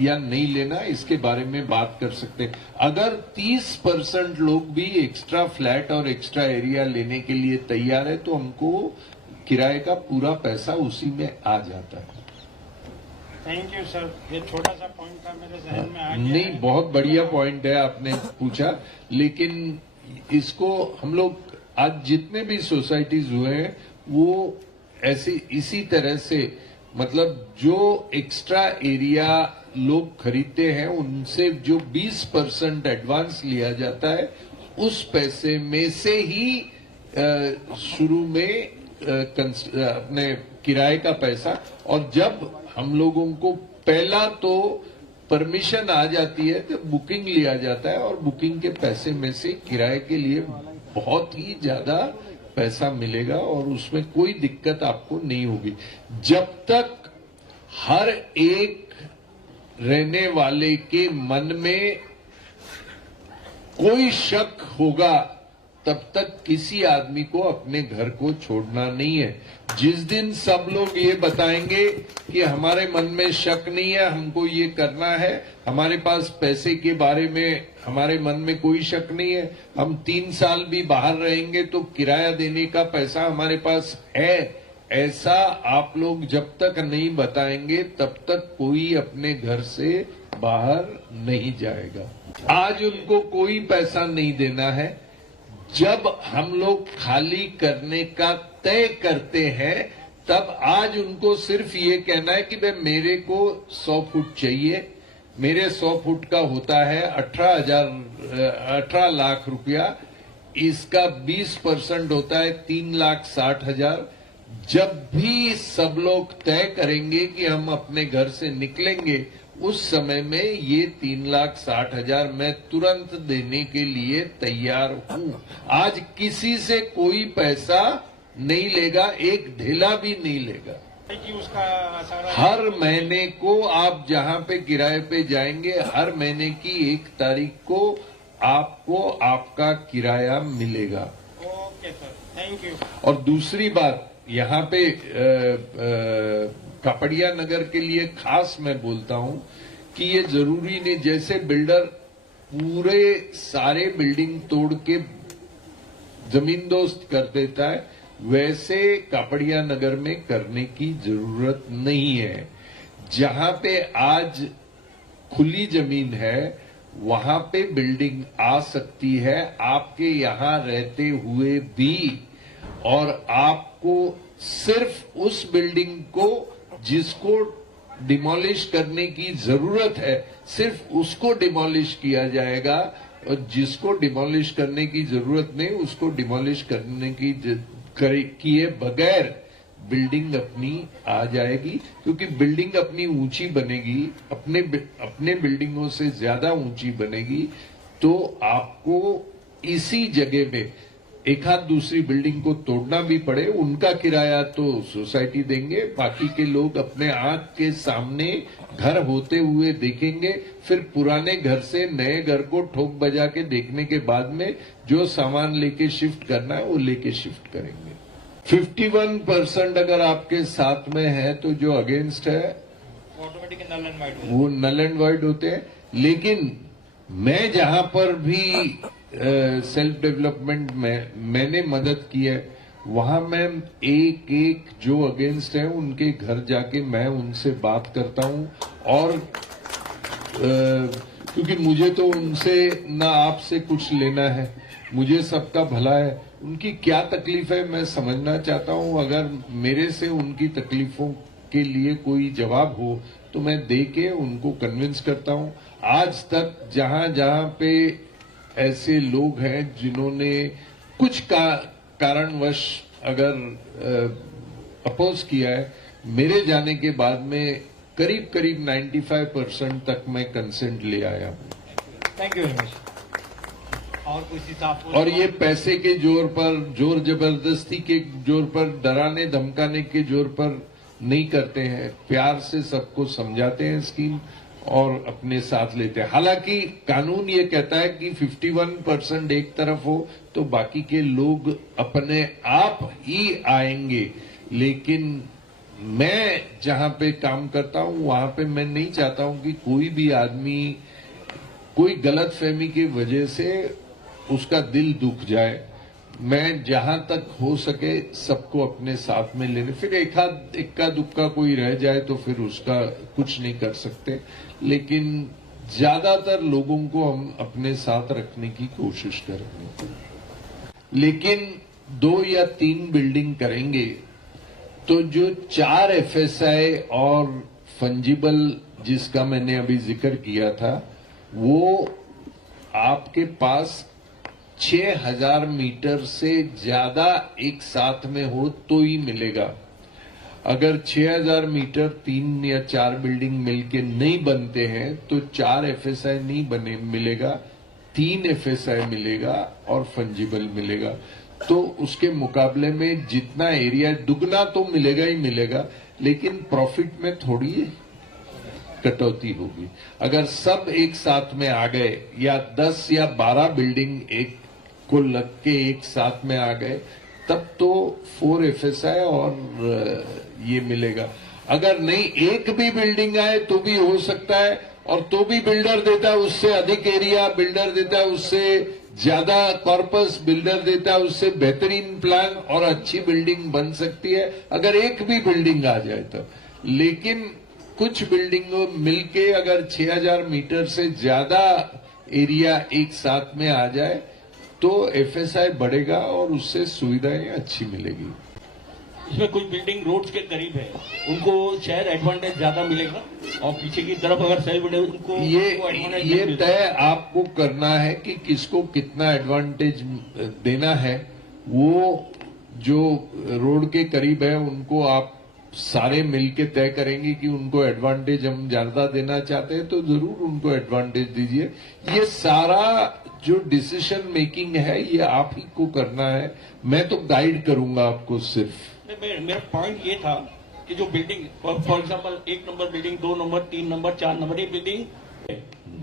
या नहीं लेना इसके बारे में बात कर सकते हैं। अगर 30% लोग भी एक्स्ट्रा फ्लैट और एक्स्ट्रा एरिया लेने के लिए तैयार है तो हमको किराए का पूरा पैसा उसी में आ जाता है। थैंक यू सर, ये छोटा सा पॉइंट था मेरे जहन में आ गया। नहीं, बहुत बढ़िया पॉइंट है आपने पूछा, लेकिन इसको हम लोग आज जितने भी सोसाइटीज हुए हैं वो ऐसे इसी तरह से, मतलब जो एक्स्ट्रा एरिया लोग खरीदते हैं उनसे जो 20% एडवांस लिया जाता है उस पैसे में से ही शुरू में अपने किराए का पैसा, और जब हम लोगों को पहला तो परमिशन आ जाती है तो बुकिंग लिया जाता है और बुकिंग के पैसे में से किराए के लिए बहुत ही ज्यादा पैसा मिलेगा और उसमें कोई दिक्कत आपको नहीं होगी। जब तक हर एक रहने वाले के मन में कोई शक होगा तब तक किसी आदमी को अपने घर को छोड़ना नहीं है। जिस दिन सब लोग ये बताएंगे कि हमारे मन में शक नहीं है, हमको ये करना है, हमारे पास पैसे के बारे में हमारे मन में कोई शक नहीं है, हम 3 साल भी बाहर रहेंगे तो किराया देने का पैसा हमारे पास है, ऐसा आप लोग जब तक नहीं बताएंगे तब तक कोई अपने घर से बाहर नहीं जाएगा। आज उनको कोई पैसा नहीं देना है। जब हम लोग खाली करने का तय करते हैं तब आज उनको सिर्फ ये कहना है कि भाई मेरे को 100 फुट चाहिए, मेरे 100 फुट का होता है 18 लाख रुपया, इसका 20% होता है 3,60,000। जब भी सब लोग तय करेंगे कि हम अपने घर से निकलेंगे उस समय में ये 3,60,000 मैं तुरंत देने के लिए तैयार हूं। आज किसी से कोई पैसा नहीं लेगा, एक ढेला भी नहीं लेगा। कि उसका हर महीने को आप जहां पे किराए पे जाएंगे हर महीने की 1 तारीख को आपको आपका किराया मिलेगा। Okay sir, thank you. और दूसरी बात, यहाँ पे कापड़िया नगर के लिए खास मैं बोलता हूं कि ये जरूरी नहीं जैसे बिल्डर पूरे सारे बिल्डिंग तोड़ के जमींदोस्त कर देता है वैसे कापड़िया नगर में करने की जरूरत नहीं है। जहां पे आज खुली जमीन है वहां पे बिल्डिंग आ सकती है आपके यहां रहते हुए भी, और आपको सिर्फ उस बिल्डिंग को जिसको डिमोलिश करने की जरूरत है सिर्फ उसको डिमोलिश किया जाएगा, और जिसको डिमोलिश करने की जरूरत नहीं उसको डिमोलिश करने की किए बगैर बिल्डिंग अपनी आ जाएगी, क्योंकि बिल्डिंग अपनी ऊंची बनेगी, अपने बिल्डिंगों से ज्यादा ऊंची बनेगी, तो आपको इसी जगह में एक आध दूसरी बिल्डिंग को तोड़ना भी पड़े, उनका किराया तो सोसाइटी देंगे, बाकी के लोग अपने आंख के सामने घर होते हुए देखेंगे, फिर पुराने घर से नए घर को ठोक बजा के देखने के बाद में जो सामान लेके शिफ्ट करना है वो लेके शिफ्ट करेंगे। 51% अगर आपके साथ में है तो जो अगेंस्ट है ऑटोमेटिक नल एंड वाइड वो नल एंड वाइड होते हैं। लेकिन मैं जहां पर भी सेल्फ डेवलपमेंट में मैंने मदद की है, वहां मैं एक एक जो अगेंस्ट है उनके घर जाके मैं उनसे बात करता हूं, और क्योंकि मुझे तो उनसे ना आपसे कुछ लेना है, मुझे सबका भला है, उनकी क्या तकलीफ है मैं समझना चाहता हूं। अगर मेरे से उनकी तकलीफों के लिए कोई जवाब हो तो मैं दे के उनको कन्विंस करता हूं। आज तक जहां जहां पे ऐसे लोग हैं जिन्होंने कुछ कारणवश अगर अपोज किया है, मेरे जाने के बाद में करीब करीब 95% तक मैं कंसेंट ले आया हूं। Thank you very much. और कुछ हिसाब और ये पैसे के जोर पर, जोर जबरदस्ती के जोर पर, डराने धमकाने के जोर पर नहीं करते हैं, प्यार से सबको समझाते हैं स्कीम और अपने साथ लेते हैं। हालांकि कानून ये कहता है कि 51% एक तरफ हो तो बाकी के लोग अपने आप ही आएंगे, लेकिन मैं जहां पे काम करता हूं वहां पे मैं नहीं चाहता हूं कि कोई भी आदमी कोई गलतफहमी की वजह से उसका दिल दुख जाए। मैं जहां तक हो सके सबको अपने साथ में लेने, फिर इक्का दुक्का कोई रह जाए तो फिर उसका कुछ नहीं कर सकते, लेकिन ज्यादातर लोगों को हम अपने साथ रखने की कोशिश करेंगे। लेकिन 2 या 3 बिल्डिंग करेंगे तो जो 4 एफएसआई और फंजिबल जिसका मैंने अभी जिक्र किया था, वो आपके पास 6000 मीटर से ज्यादा एक साथ में हो तो ही मिलेगा। अगर 6000 मीटर 3 या 4 बिल्डिंग मिलके नहीं बनते हैं तो 4 एफएसआई नहीं मिलेगा, 3 एफएसआई मिलेगा और फंजिबल मिलेगा। तो उसके मुकाबले में जितना एरिया दुगना तो मिलेगा ही मिलेगा, लेकिन प्रॉफिट में थोड़ी कटौती होगी। अगर सब एक साथ में आ गए या 10 या 12 बिल्डिंग एक को लग के एक साथ में आ गए तब तो 4 एफएसआई और ये मिलेगा। अगर नहीं एक भी बिल्डिंग आए तो भी हो सकता है, और तो भी बिल्डर देता है उससे अधिक एरिया, बिल्डर देता है उससे ज्यादा कॉर्पस, बिल्डर देता है उससे बेहतरीन प्लान और अच्छी बिल्डिंग बन सकती है अगर एक भी बिल्डिंग आ जाए तो। लेकिन कुछ बिल्डिंगों मिलके अगर 6000 मीटर से ज्यादा एरिया एक साथ में आ जाए तो एफएसआई बढ़ेगा और उससे सुविधाएं अच्छी मिलेगी। इसमें कुछ बिल्डिंग रोड्स के करीब है, उनको शहर एडवांटेज ज्यादा मिलेगा, और पीछे की तरफ अगर सेल्फ उनको ये तय आपको करना है कि किसको कितना एडवांटेज देना है। वो जो रोड के करीब है उनको आप सारे मिलके तय करेंगे कि उनको एडवांटेज हम ज्यादा देना चाहते हैं तो जरूर उनको एडवांटेज दीजिए। ये सारा जो डिसीजन मेकिंग है ये आप ही को करना है, मैं तो गाइड करूंगा आपको सिर्फ। मेरा पॉइंट ये था कि जो building for example 1 number building, 2 number, 3 number, 4 number ये बिल्डिंग,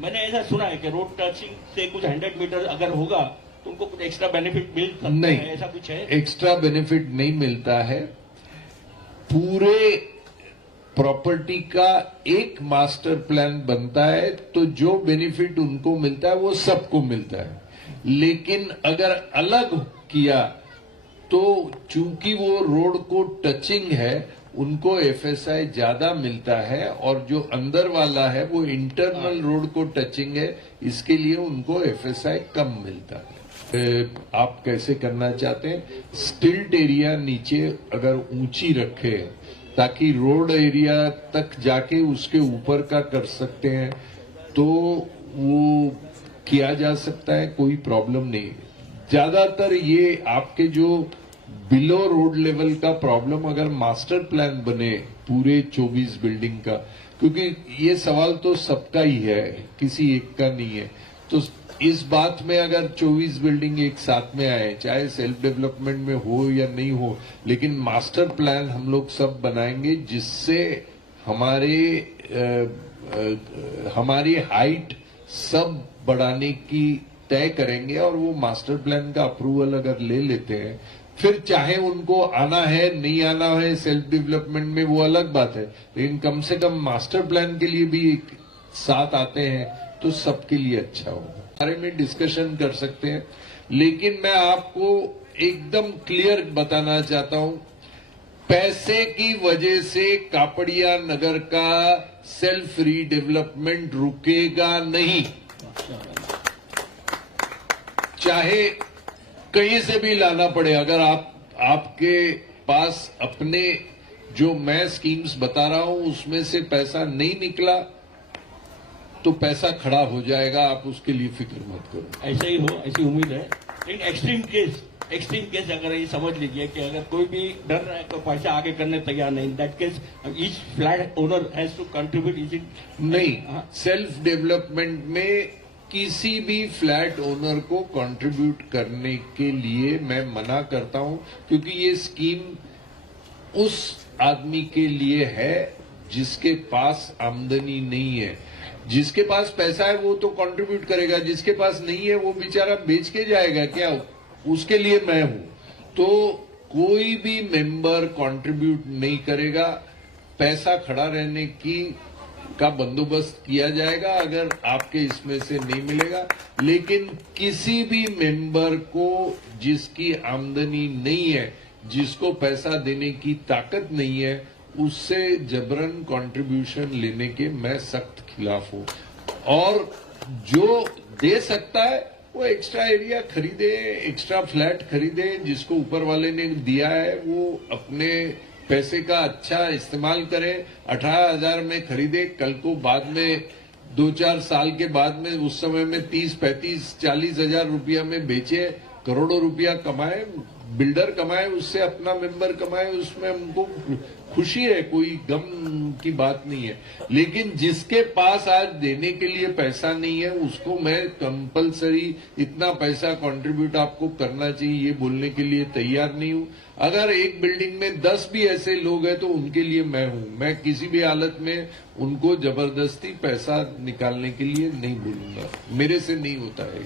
मैंने ऐसा सुना है कि रोड टचिंग से कुछ 100 मीटर अगर होगा तो उनको कुछ एक्स्ट्रा बेनिफिट मिल सकता नहीं, है, ऐसा कुछ है? एक्स्ट्रा बेनिफिट नहीं मिलता है। पूरे प्रॉपर्टी का एक मास्टर प्लान बनता है तो जो बेनिफिट उनको मिलता है वो सबको मिलता है, लेकिन अगर अलग किया तो चूंकि वो रोड को टचिंग है उनको एफएसआई ज्यादा मिलता है, और जो अंदर वाला है वो इंटरनल रोड को टचिंग है, इसके लिए उनको एफएसआई कम मिलता है। आप कैसे करना चाहते हैं? स्टिल्ट एरिया नीचे अगर ऊंची रखे ताकि रोड एरिया तक जाके उसके ऊपर का कर सकते हैं तो वो किया जा सकता है, कोई प्रॉब्लम नहीं। ज्यादातर ये आपके जो बिलो रोड लेवल का प्रॉब्लम अगर मास्टर प्लान बने पूरे 24 बिल्डिंग का, क्योंकि ये सवाल तो सबका ही है, किसी एक का नहीं है, तो इस बात में अगर 24 बिल्डिंग एक साथ में आए, चाहे सेल्फ डेवलपमेंट में हो या नहीं हो, लेकिन मास्टर प्लान हम लोग सब बनाएंगे जिससे हमारी हाइट सब बढ़ाने की तय करेंगे, और वो मास्टर प्लान का अप्रूवल अगर ले लेते हैं, फिर चाहे उनको आना है नहीं आना है सेल्फ डेवलपमेंट में, वो अलग बात है, लेकिन कम से कम मास्टर प्लान के लिए भी एक साथ आते हैं तो सबके लिए अच्छा होगा। बारे में डिस्कशन कर सकते हैं, लेकिन मैं आपको एकदम क्लियर बताना चाहता हूं, पैसे की वजह से कापड़िया नगर का सेल्फ रीडेवलपमेंट रुकेगा नहीं, चाहे कहीं से भी लाना पड़े। अगर आपके पास अपने जो मैं स्कीम्स बता रहा हूं उसमें से पैसा नहीं निकला तो पैसा खड़ा हो जाएगा, आप उसके लिए फिक्र मत करो। ऐसा ही हो, ऐसी उम्मीद है। लेकिन एक्सट्रीम केस अगर ये समझ लीजिए कि अगर कोई भी डर रहा है तो पैसा आगे करने तैयार नहीं, that case each flat owner has to contribute. Is it नहीं, सेल्फ डेवलपमेंट में किसी भी फ्लैट ओनर को कंट्रीब्यूट करने के लिए मैं मना करता हूं, क्योंकि ये स्कीम उस आदमी के लिए है जिसके पास आमदनी नहीं है। जिसके पास पैसा है वो तो कंट्रीब्यूट करेगा, जिसके पास नहीं है वो बेचारा बेच के जाएगा क्या, उसके लिए मैं हूं। तो कोई भी मेंबर कंट्रीब्यूट नहीं करेगा, पैसा खड़ा रहने का बंदोबस्त किया जाएगा अगर आपके इसमें से नहीं मिलेगा। लेकिन किसी भी मेंबर को जिसकी आमदनी नहीं है, जिसको पैसा देने की ताकत नहीं है, उससे जबरन कंट्रीब्यूशन लेने के मैं सख्त खिलाफ हूं। और जो दे सकता है वो एक्स्ट्रा एरिया खरीदे, एक्स्ट्रा फ्लैट खरीदे, जिसको ऊपर वाले ने दिया है वो अपने पैसे का अच्छा इस्तेमाल करें। 18,000 में खरीदे, कल को बाद में 2-4 साल के बाद में उस समय में 30, 35, 40 हजार रुपया में बेचे, करोड़ों रुपया कमाए, बिल्डर कमाए, उससे अपना मेंबर कमाए, उसमें हमको खुशी है, कोई गम की बात नहीं है। लेकिन जिसके पास आज देने के लिए पैसा नहीं है उसको मैं कंपलसरी इतना पैसा कंट्रीब्यूट आपको करना चाहिए ये बोलने के लिए तैयार नहीं हूं। अगर एक बिल्डिंग में 10 भी ऐसे लोग हैं तो उनके लिए मैं हूं, मैं किसी भी हालत में उनको जबरदस्ती पैसा निकालने के लिए नहीं बोलूंगा, मेरे से नहीं होता है।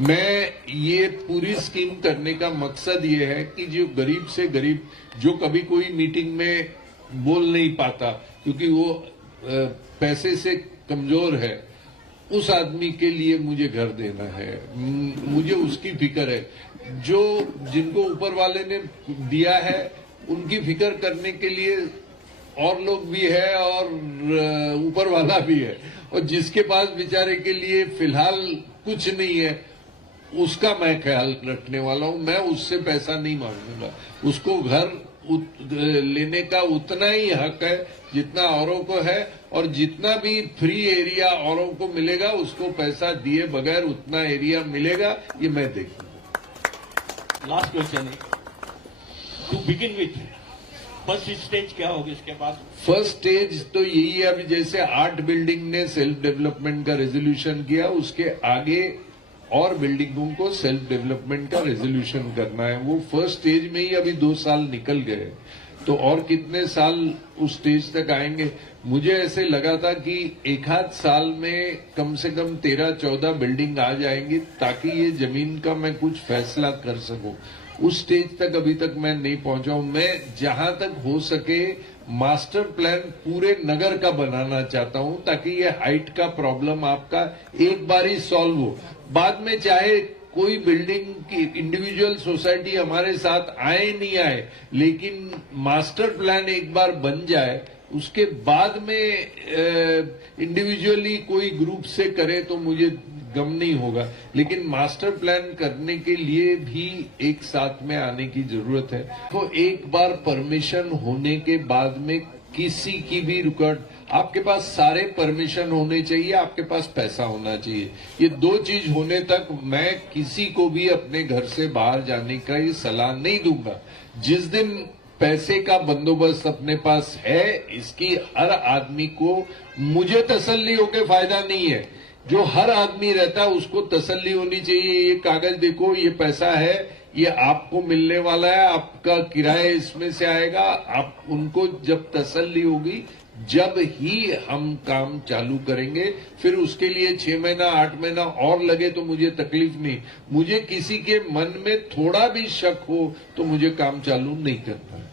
मैं ये पूरी स्कीम करने का मकसद ये है कि जो गरीब से गरीब, जो कभी कोई मीटिंग में बोल नहीं पाता क्योंकि वो पैसे से कमजोर है, उस आदमी के लिए मुझे घर देना है, मुझे उसकी फिक्र है। जो जिनको ऊपर वाले ने दिया है उनकी फिक्र करने के लिए और लोग भी है और ऊपर वाला भी है, और जिसके पास बेचारे के लिए फिलहाल कुछ नहीं है उसका मैं ख्याल रखने वाला हूं। मैं उससे पैसा नहीं मांगूंगा, उसको घर लेने का उतना ही हक है जितना औरों को है, और जितना भी फ्री एरिया औरों को मिलेगा उसको पैसा दिए बगैर उतना एरिया मिलेगा, ये मैं देखूंगा। लास्ट क्वेश्चन है, to begin with first stage क्या होगी इसके बाद? फर्स्ट स्टेज तो यही है, अभी जैसे 8 बिल्डिंग ने सेल्फ डेवलपमेंट का रेजोल्यूशन किया, उसके आगे और बिल्डिंगों को सेल्फ डेवलपमेंट का रेजोल्यूशन करना है। वो फर्स्ट स्टेज में ही अभी 2 साल निकल गए, तो और कितने साल उस स्टेज तक आएंगे? मुझे ऐसे लगा था कि 1-8 साल में कम से कम 13-14 बिल्डिंग आ जाएंगी ताकि ये जमीन का मैं कुछ फैसला कर सकूं। उस स्टेज तक अभी तक मैं नहीं पहुंचा हूं। मैं जहां तक हो सके मास्टर प्लान पूरे नगर का बनाना चाहता हूं ताकि ये हाइट का प्रॉब्लम आपका एक बार ही सॉल्व हो। बाद में चाहे कोई बिल्डिंग की इंडिविजुअल सोसाइटी हमारे साथ आए नहीं आए, लेकिन मास्टर प्लान एक बार बन जाए, उसके बाद में इंडिविजुअली कोई ग्रुप से करे तो मुझे गम नहीं होगा, लेकिन मास्टर प्लान करने के लिए भी एक साथ में आने की जरूरत है। तो एक बार परमिशन होने के बाद में किसी की भी रुकावट, आपके पास सारे परमिशन होने चाहिए, आपके पास पैसा होना चाहिए। ये दो चीज होने तक मैं किसी को भी अपने घर से बाहर जाने का ये सलाह नहीं दूंगा। जिस दिन पैसे का बंदोबस्त अपने पास है, इसकी हर आदमी को, मुझे तसल्ली होके फायदा नहीं है, जो हर आदमी रहता है उसको तसल्ली होनी चाहिए। ये कागज देखो, ये पैसा है, ये आपको मिलने वाला है, आपका किराया इसमें से आएगा। आप उनको जब तसल्ली होगी, जब ही हम काम चालू करेंगे। फिर उसके लिए 6 महीना 8 महीना और लगे तो मुझे तकलीफ नहीं। मुझे किसी के मन में थोड़ा भी शक हो तो मुझे काम चालू नहीं करना है।